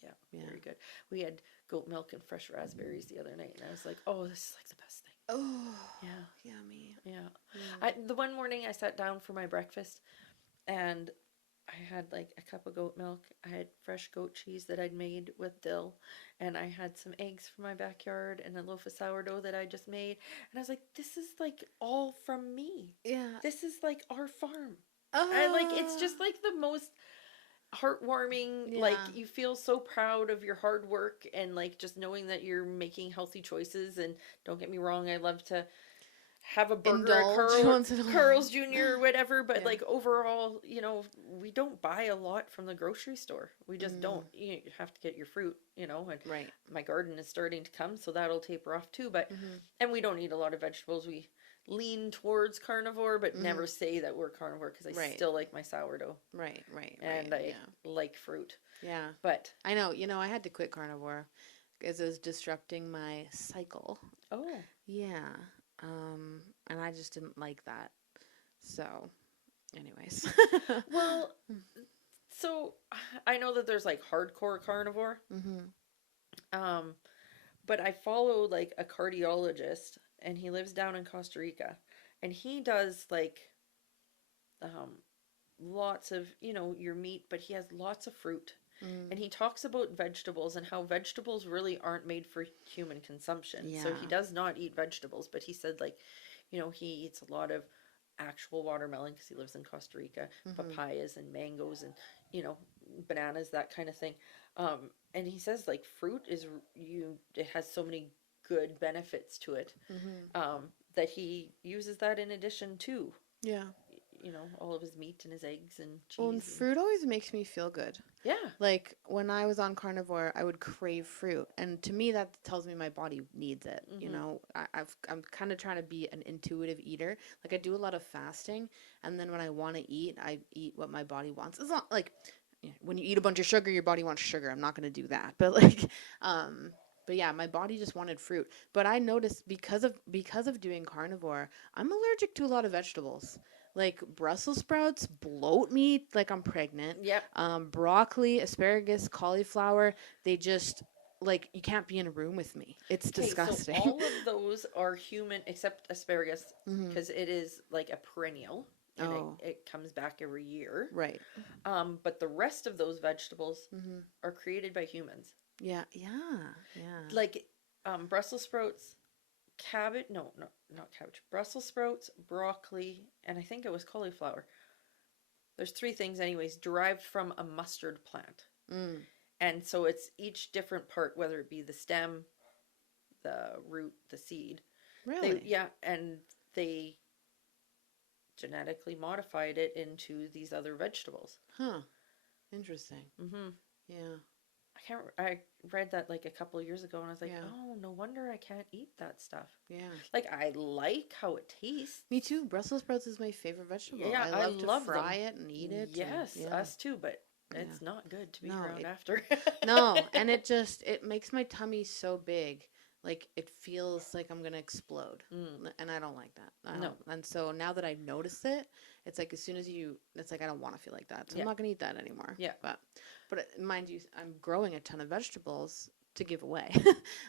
Yeah, very good. We had goat milk and fresh raspberries the other night, and I was like, oh, this is like the best thing. Oh, yeah. Yummy. Yeah. The one morning I sat down for my breakfast, and I had like a cup of goat milk. I had fresh goat cheese that I'd made with dill, and I had some eggs from my backyard and a loaf of sourdough that I just made. And I was like, this is like all from me. Yeah. This is like our farm. Oh. It's just like the most heartwarming. Like, you feel so proud of your hard work and like just knowing that you're making healthy choices. And don't get me wrong, I love to have a burger at Carl's Jr. or whatever, but like overall, we don't buy a lot from the grocery store. We just don't. You have to get your fruit, and my garden is starting to come, so that'll taper off too. But and we don't eat a lot of vegetables. We lean towards carnivore, but never say that we're carnivore because I still like my sourdough. Right. And I like fruit. Yeah. But I know, I had to quit carnivore because it was disrupting my cycle. Oh. Yeah. And I just didn't like that. So, anyways. Well, so I know that there's like hardcore carnivore. But I follow like a cardiologist, and he lives down in Costa Rica, and he does like lots of your meat, but he has lots of fruit. And he talks about vegetables and how vegetables really aren't made for human consumption. Yeah. So he does not eat vegetables, but he said like, he eats a lot of actual watermelon because he lives in Costa Rica, papayas and mangoes and, bananas, that kind of thing. And he says like fruit is it has so many good benefits to it, that he uses that in addition to, Yeah. all of his meat and his eggs and Well, and cheese. fruit always makes me feel good. Yeah. Like when I was on carnivore, I would crave fruit, and to me that tells me my body needs it. I'm kind of trying to be an intuitive eater. Like I do a lot of fasting, and then when I want to eat, I eat what my body wants. It's not like when you eat a bunch of sugar, your body wants sugar. I'm not going to do that, but but yeah, my body just wanted fruit. But I noticed because of doing carnivore, I'm allergic to a lot of vegetables. Like Brussels sprouts bloat me like I'm pregnant. Yep. Broccoli, asparagus, cauliflower, they just like you can't be in a room with me. It's disgusting. So all of those are human except asparagus, Mhm. because it is like a perennial and Oh. it comes back every year. Right. But the rest of those vegetables Mhm. are created by humans. Yeah. Yeah. Yeah. Like Brussels sprouts, cabbage, no, not cabbage. Brussels sprouts, broccoli, and I think it was cauliflower. There's 3 things anyways derived from a mustard plant. Mm. And so it's each different part, whether it be the stem, the root, the seed. Really? And they genetically modified it into these other vegetables. Huh. Interesting. Mhm. Yeah. I read that like a couple of years ago, and I was like, Yeah. oh, no wonder I can't eat that stuff. Yeah. Like I like how it tastes. Me too. Brussels sprouts is my favorite vegetable. Yeah, I love to them. fry it and eat it. Yes, and, yeah. us too, but Yeah. it's not good to be No, around after. No, and it makes my tummy so big. Like it feels like I'm gonna explode, and I don't like that. No. And so now that I notice it, it's like as soon as it's like I don't want to feel like that, so Yeah. I'm not gonna eat that anymore. Yeah. But mind you, I'm growing a ton of vegetables to give away.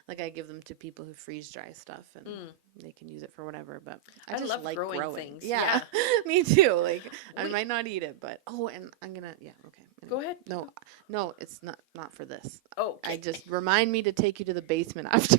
Like I give them to people who freeze dry stuff, and they can use it for whatever. But I just love like growing things. Yeah, me too. Like I We- might not eat it, but and I'm gonna okay. Go ahead. No, it's not for this. Oh, I just remind me to take you to the basement after.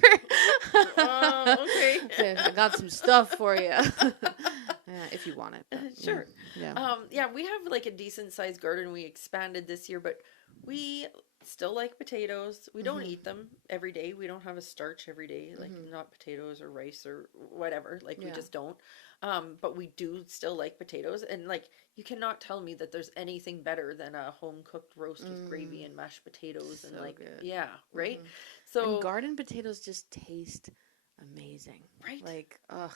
Okay. I got some stuff for you. Yeah, if you want it. But, Sure. Yeah. We have like a decent sized garden. We expanded this year, but we still like potatoes. We don't eat them every day. We don't have a starch every day, like not potatoes or rice or whatever. Like we Yeah. just don't. But we do still like potatoes, and like you cannot tell me that there's anything better than a home cooked roast with gravy and mashed potatoes and So like good. yeah, right? Mhm. So And garden potatoes just taste amazing. Right. Like, Right.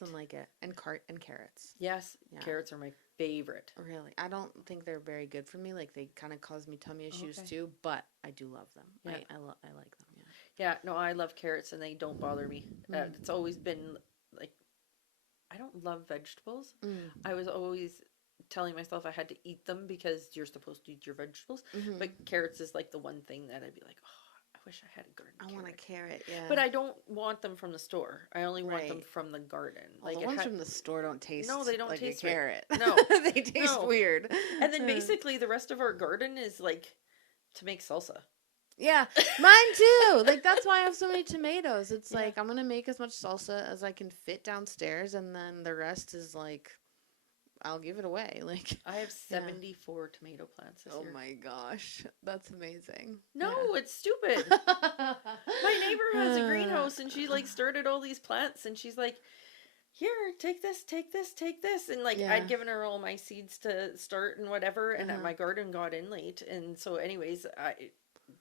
nothing like it. And carrots. yes, Yeah. carrots are my favorite. Really. I don't think they're very good for me. Like they kind of cause me tummy issues Okay. too, but I do love them. Yeah. I like them. Yeah. Yeah, no, I love carrots and they don't bother me. It's always been like, I don't love vegetables. I was always telling myself I had to eat them because you're supposed to eat your vegetables. Mhm. But carrots is like the one thing that I'd be like, oh, I wish I had a garden I carrot. want a carrot, yeah. But I don't want them from the store. I only want them Right. from the garden. Like the ones from the store don't taste. No, they don't like taste a right. carrot. No. They taste No. weird. And then basically the rest of our garden is like to make salsa. Yeah, mine too. Like that's why I have so many tomatoes. It's Yeah. like I'm gonna make as much salsa as I can fit downstairs, and then the rest is like I'll give it away. Like I have Yeah. 74 tomato plants this year. my gosh, that's amazing. No, it's stupid. Yeah. My neighbor has a greenhouse and she like started all these plants and she's like, here, take this, take this, take this. And like Yeah. I'd given her all my seeds to start and whatever. And Uh-huh. my garden got in late. And so anyways,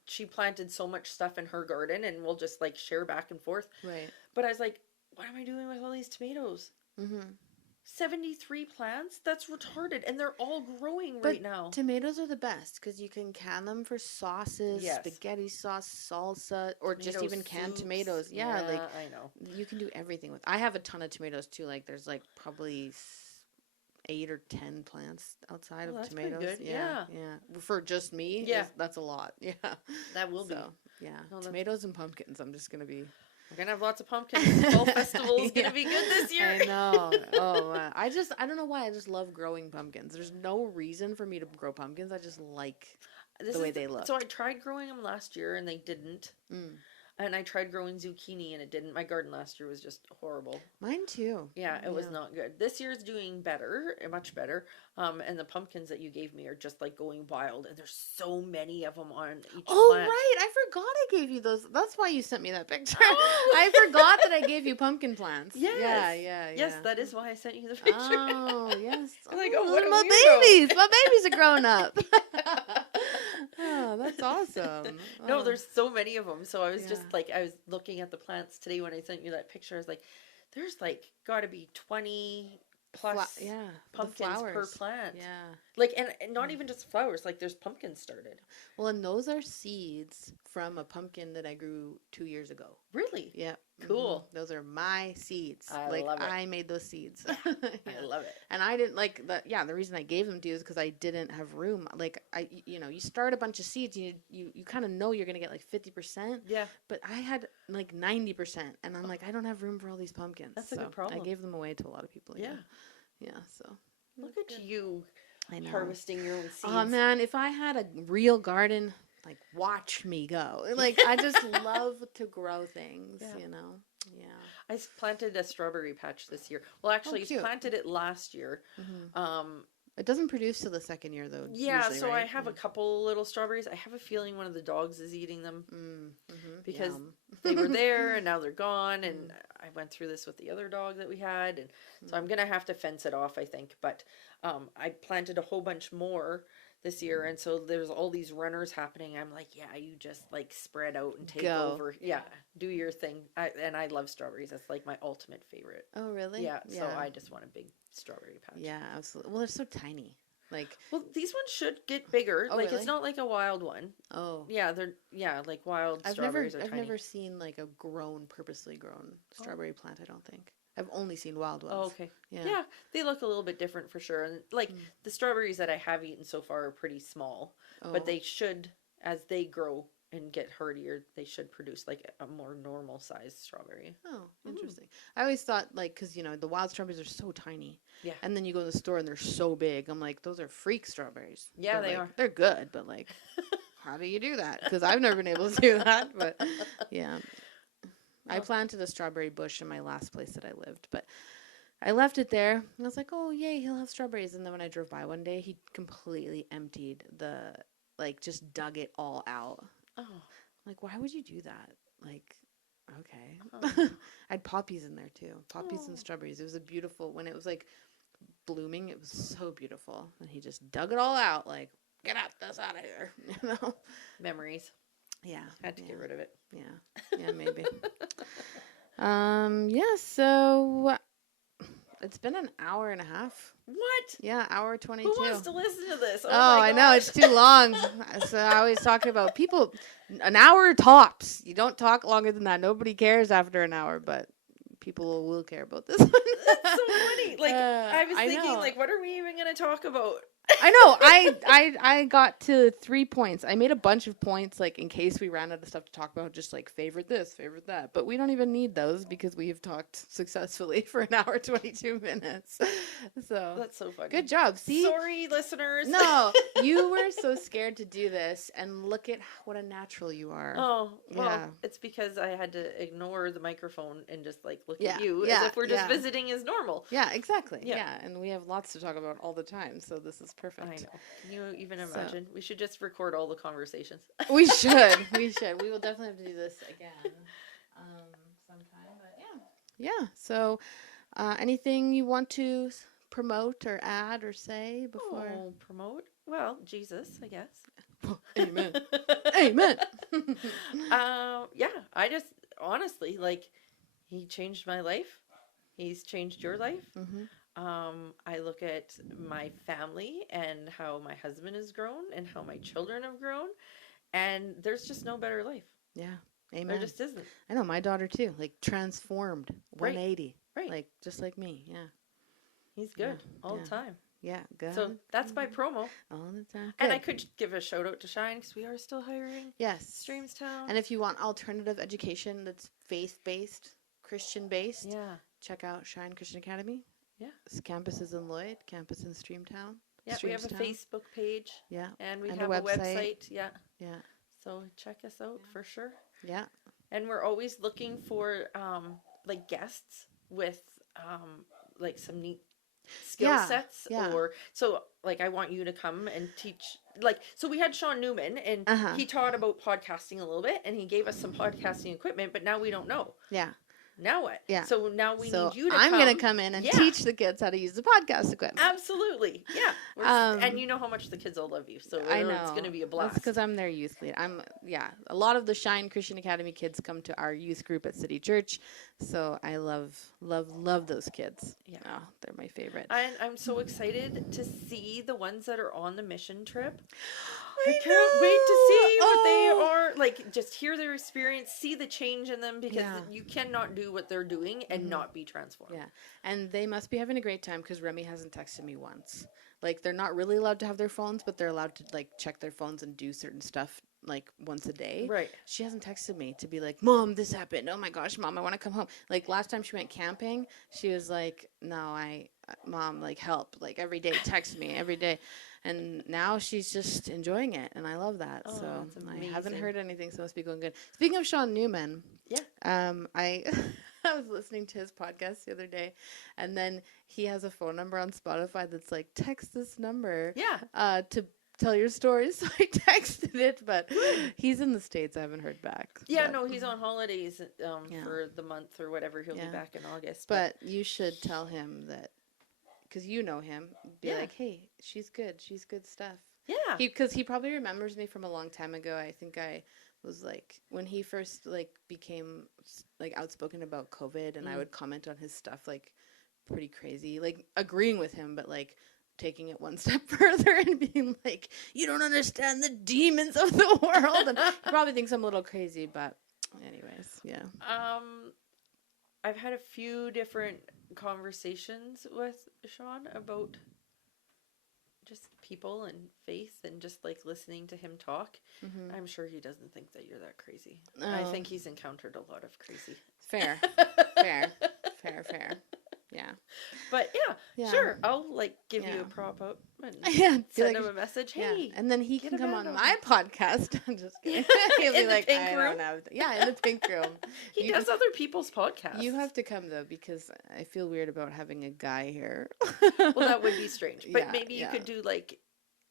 she planted so much stuff in her garden and we'll just like share back and forth. Right. But I was like, what am I doing with all these tomatoes? Mm-hmm. 73 plants? That's retarded. And they're all growing But right now. tomatoes are the best because you can can them for sauces, Yes. spaghetti sauce, salsa, or just Tomato even canned soups. tomatoes. Yeah, like I know. you can do everything with. I have a ton of tomatoes too. Like there's like probably 8 or 10 plants outside Oh, of that's pretty tomatoes. good. Yeah. For just me, Yeah. that's a lot. Yeah, That will be. so, yeah, No, that's- tomatoes and pumpkins. I'm just gonna be. We're going to have lots of pumpkins. Fall festival's going to be good this year. I know. Oh, I don't know why. I just love growing pumpkins. There's no reason for me to grow pumpkins. I just like This the way is- they look. So I tried growing them last year and they didn't. Mm. And I tried growing zucchini and it didn't. My garden last year was just horrible. Mine too. Yeah, it was not good. This year's doing better, much better. And the pumpkins that you gave me are just like going wild. And there's so many of them on each Oh, plant. right. I forgot I gave you those. That's why you sent me that picture. Oh. I forgot that I gave you pumpkin plants. Yes. Yeah. Yes, that is why I sent you the picture. Oh, yes. I'm like, oh, what a my weirdo. babies. My babies are growing up. Oh, that's awesome. No, Oh. there's so many of them. So I was Yeah. just like, I was looking at the plants today when I sent you that picture. I was like, there's like got to be 20 plus the pumpkins per flowers. plant. Yeah. Like, and not even just flowers, like there's pumpkins started. Well, and those are seeds from a pumpkin that I grew 2 years ago. Really? Yeah. Cool. Mm-hmm. Those are my seeds. I like love it. I made those seeds. I love it. And I didn't like the the reason I gave them to you is because I didn't have room. Like you start a bunch of seeds, you kind of know you're gonna get like 50%. Yeah. But I had like 90%, and I'm like, I don't have room for all these pumpkins. That's a good problem. I gave them away to a lot of people. Yeah. Yeah. So Look at you I know. harvesting your own seeds. Oh man, if I had a real garden, like watch me go. Like I just love to grow things, Yeah. Yeah. I planted a strawberry patch this year. Well, actually, I cute. planted it last year. Mm-hmm. It doesn't produce till the second year though. Yeah, usually, so right? I have a couple little strawberries. I have a feeling one of the dogs is eating them because Yum. they were there and now they're gone. And I went through this with the other dog that we had, and so I'm gonna have to fence it off, I think. But I planted a whole bunch more this year, and so there's all these runners happening. I'm like, yeah, you just like spread out and take Go. over. Yeah, do your thing. And I love strawberries. That's like my ultimate favorite. Oh really? Yeah, so I just want a big strawberry patch. Yeah, absolutely. Well, they're so tiny. Like Well, these ones should get bigger. Oh, like really? it's not like a wild one. oh. Yeah, they're like wild strawberries are I've tiny. never seen like a purposely grown strawberry plant. I don't think. I've only seen wild ones. Oh, okay. Yeah. Yeah, they look a little bit different for sure. And like the strawberries that I have eaten so far are pretty small, but they should, as they grow and get hardier, they should produce like a more normal sized strawberry. Oh, interesting. I always thought like because the wild strawberries are so tiny. Yeah. And then you go to the store and they're so big. I'm like, those are freak strawberries. Yeah, But, they like, are. They're good, but like, how do you do that? Because I've never been able to do that. But yeah, I planted a strawberry bush in my last place that I lived, but I left it there. And I was like, oh yay, he'll have strawberries. And then when I drove by one day, he completely emptied just dug it all out. Oh. Like, why would you do that? Like, okay. Oh. I had poppies in there too. Poppies Oh. and strawberries. It was a beautiful, when it was like blooming, it was so beautiful. And he just dug it all out. Like, get out, that's out of here. Memories. Yeah. Had to get rid of it. Yeah. Yeah, maybe. So it's been an hour and a half. What? Yeah, hour 22. Who wants to listen to this? Oh, my I know, gosh. it's too long. So I always talking about people, an hour tops. You don't talk longer than that. Nobody cares after an hour, but people will care about this one. That's so funny. Like I was thinking, know. like, what are we even gonna talk about? I know. I got to 3 points. I made a bunch of points, like in case we ran out of stuff to talk about, just like favorite this, favorite that. But we don't even need those because we have talked successfully for an hour 22 minutes. So That's so funny. good job. See, Sorry, listeners. no, you were so scared to do this, and look at what a natural you are. Oh, well, Yeah. it's because I had to ignore the microphone and just like look Yeah, at you yeah, as if we're just yeah. visiting as normal. Yeah, exactly. Yeah. Yeah, and we have lots to talk about all the time, so this is perfect. I know. Can you even So- imagine? We should just record all the conversations. We should. We should. We will definitely have to do this again sometime. But yeah. So, anything you want to promote or add or say before? Promote? Well, Jesus, I guess. Amen. Amen. Yeah, I just honestly like he changed my life. He's changed your life. Mm-hmm. I look at my family and how my husband has grown and how my children have grown, and there's just no better life. Yeah. Amen. There just isn't. I know my daughter too. Like transformed, Right. 180. Right. Like just like me. Yeah. He's good all yeah. the time. Yeah. Good. So that's my promo. all the time. And I Good. could give a shout out to Shine because we are still hiring. Yes. Streamstown. And if you want alternative education that's faith-based, Christian-based, yeah. check out Shine Christian Academy. Yeah. This campus is in Lloyd, campus in Streamtown. Yeah, we have a Streamstown. Facebook page Yeah. and we And have a a website. website. Yeah. Yeah. So check us out for sure. Yeah. And we're always looking for like guests with like some neat skill sets. Or so like I want you to come and teach, like, so we had Sean Newman, and he taught about podcasting a little bit, and he gave us some podcasting equipment, but now we don't know. Now what? Yeah. So now we need you to I'm come. going to come in and teach the kids how to use the podcast equipment. Absolutely. Yeah. And you know how much the kids will love you. So I know. It's going to be a blast. That's because I'm their youth leader. A lot of the Shine Christian Academy kids come to our youth group at City Church. So I love those kids. Yeah. Oh, they're my favorite. And I'm so excited to see the ones that are on the mission trip. I can't wait to see what they are, like, just hear their experience, see the change in them, because you cannot do what they're doing and not be transformed. Yeah, and they must be having a great time, because Remy hasn't texted me once. Like, they're not really allowed to have their phones, but they're allowed to, like, check their phones and do certain stuff, like, once a day. Right. She hasn't texted me to be like, Mom, this happened. Oh, my gosh, Mom, I want to come home. Like, last time she went camping, she was like, no, Mom, like, help. Like, every day, text me, every day. And now she's just enjoying it, and I love that. Oh, so I haven't heard anything, so it must be going good. Speaking of Sean Newman, I was listening to his podcast the other day, and then he has a phone number on Spotify that's like, text this number to tell your story. So I texted it, but he's in the States. I haven't heard back. Yeah, no, he's on holidays for the month or whatever. He'll be back in August. But you should tell him that, because you know him, be like, hey, she's good stuff. Yeah. Because he probably remembers me from a long time ago. I think I was like, when he first like became like outspoken about COVID, and I would comment on his stuff like pretty crazy, like agreeing with him, but like taking it one step further and being like, you don't understand the demons of the world. And he probably thinks I'm a little crazy, but anyways, yeah. I've had a few different conversations with Sean about just people and faith, and just like listening to him talk. I'm sure he doesn't think that you're that crazy. I think he's encountered a lot of crazy. Fair. Yeah. But sure, I'll like give you a prop up and send him a message. Hey, and then he can come on my podcast. I'm just kidding. He'll be like, I don't have in the pink room. He does other people's podcasts. You have to come though, because I feel weird about having a guy here. Well, that would be strange. But maybe you could do like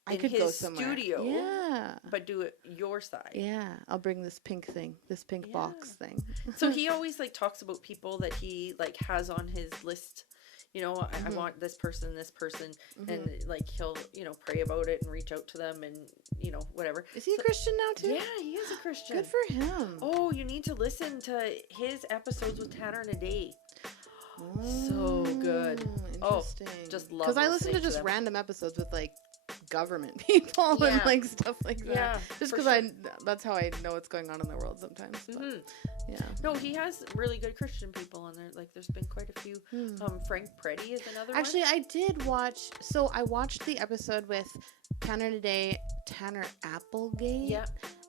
I could go somewhere. Studio. Yeah. But do it your side. Yeah. I'll bring this pink box thing. So he always like talks about people that he like has on his list. You know, I want this person, and like he'll, pray about it and reach out to them, and whatever. Is he a Christian now too? Yeah, he is a Christian. Good for him. Oh, you need to listen to his episodes with Tanner and Ade. So good. Interesting. Just love. Because I listen to just random episodes with like government people and like stuff like that. Yeah, just because that's how I know what's going on in the world sometimes. But, yeah. No, he has really good Christian people on there. Like, there's been quite a few. Frank Preddy is another one. Actually, I did watch. So I watched the episode with Tanner Applegate. Yeah.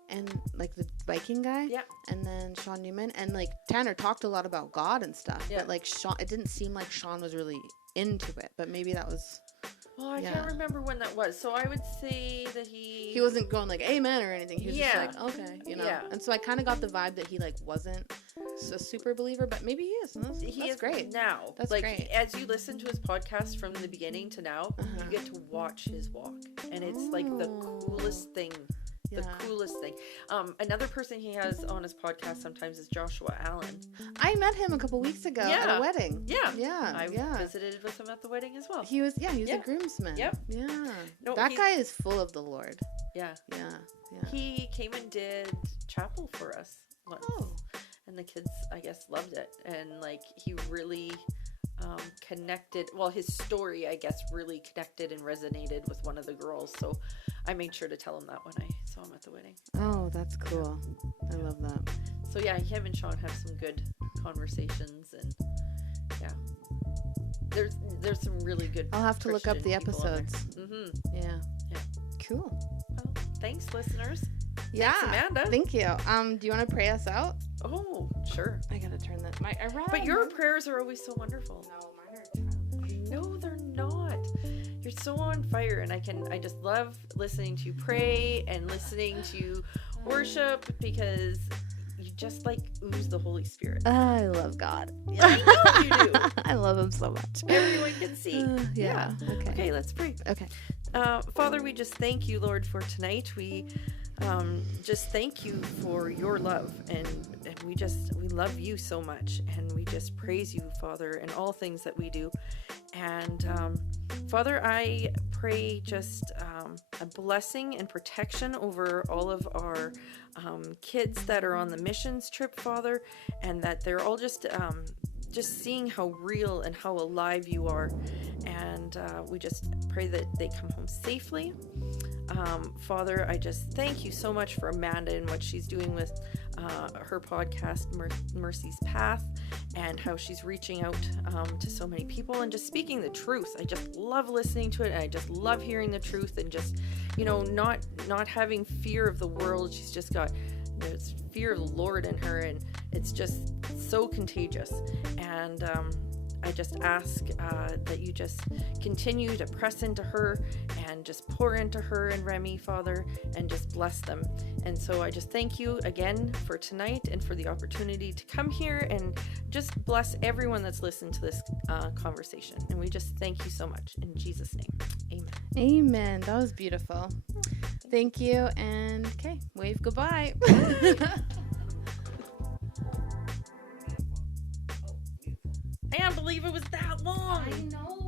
And like the Viking guy. Yeah. And then Sean Newman, and like Tanner talked a lot about God and stuff. Yeah. But like Sean, it didn't seem like Sean was really into it. But maybe that was. Well, I can't remember when that was. So I would say that he wasn't going like amen or anything. He was just like, okay, Yeah. And so I kind of got the vibe that he like wasn't a super believer, but maybe he is. And that's great. Now, that's like, great. As you listen to his podcast from the beginning to now, you get to watch his walk, and it's like the coolest thing. The coolest thing. Another person he has on his podcast sometimes is Joshua Allen. I met him a couple weeks ago at a wedding. Yeah. I visited with him at the wedding as well. He was a groomsman. Yep. Yeah. No, that guy is full of the Lord. Yeah. He came and did chapel for us once. Oh. And the kids, I guess, loved it. And like he really connected. Well, his story, I guess, really connected and resonated with one of the girls. So I made sure to tell him that when I saw him at the wedding. Oh, that's cool. I love that. So yeah, him and Sean have some good conversations, and there's some really good. I'll have to look up the episodes. Yeah. Cool. Well, thanks, listeners. Yeah, thanks, Amanda. Thank you. Do you want to pray us out? Oh, sure. I gotta turn that. But your prayers are always so wonderful. No, mine are childish. No, they're not. You're so on fire, and I just love listening to you pray and listening to you worship, because you just like ooze the Holy Spirit. I love God. Yeah, I know you do. I love him so much. Everyone can see. Yeah. Okay. Okay, let's pray. Okay. Father, we just thank you, Lord, for tonight. We just thank you for your love, and we love you so much, and we just praise you, Father, in all things that we do. And Father, I pray just a blessing and protection over all of our kids that are on the missions trip, Father, and that they're all just seeing how real and how alive you are. And we just pray that they come home safely. Father, I just thank you so much for Amanda and what she's doing with her podcast, Mercy's Path, and how she's reaching out to so many people and just speaking the truth. I just love listening to it, and I just love hearing the truth, and just, not having fear of the world. She's just got this fear of the Lord in her, and it's just so contagious. And I just ask that you just continue to press into her and just pour into her and Remy, Father, and just bless them. And so I just thank you again for tonight and for the opportunity to come here and just bless everyone that's listened to this conversation. And we just thank you so much. In Jesus' name, amen. Amen. That was beautiful. Thank you. And okay, wave goodbye. I can't believe it was that long. I know.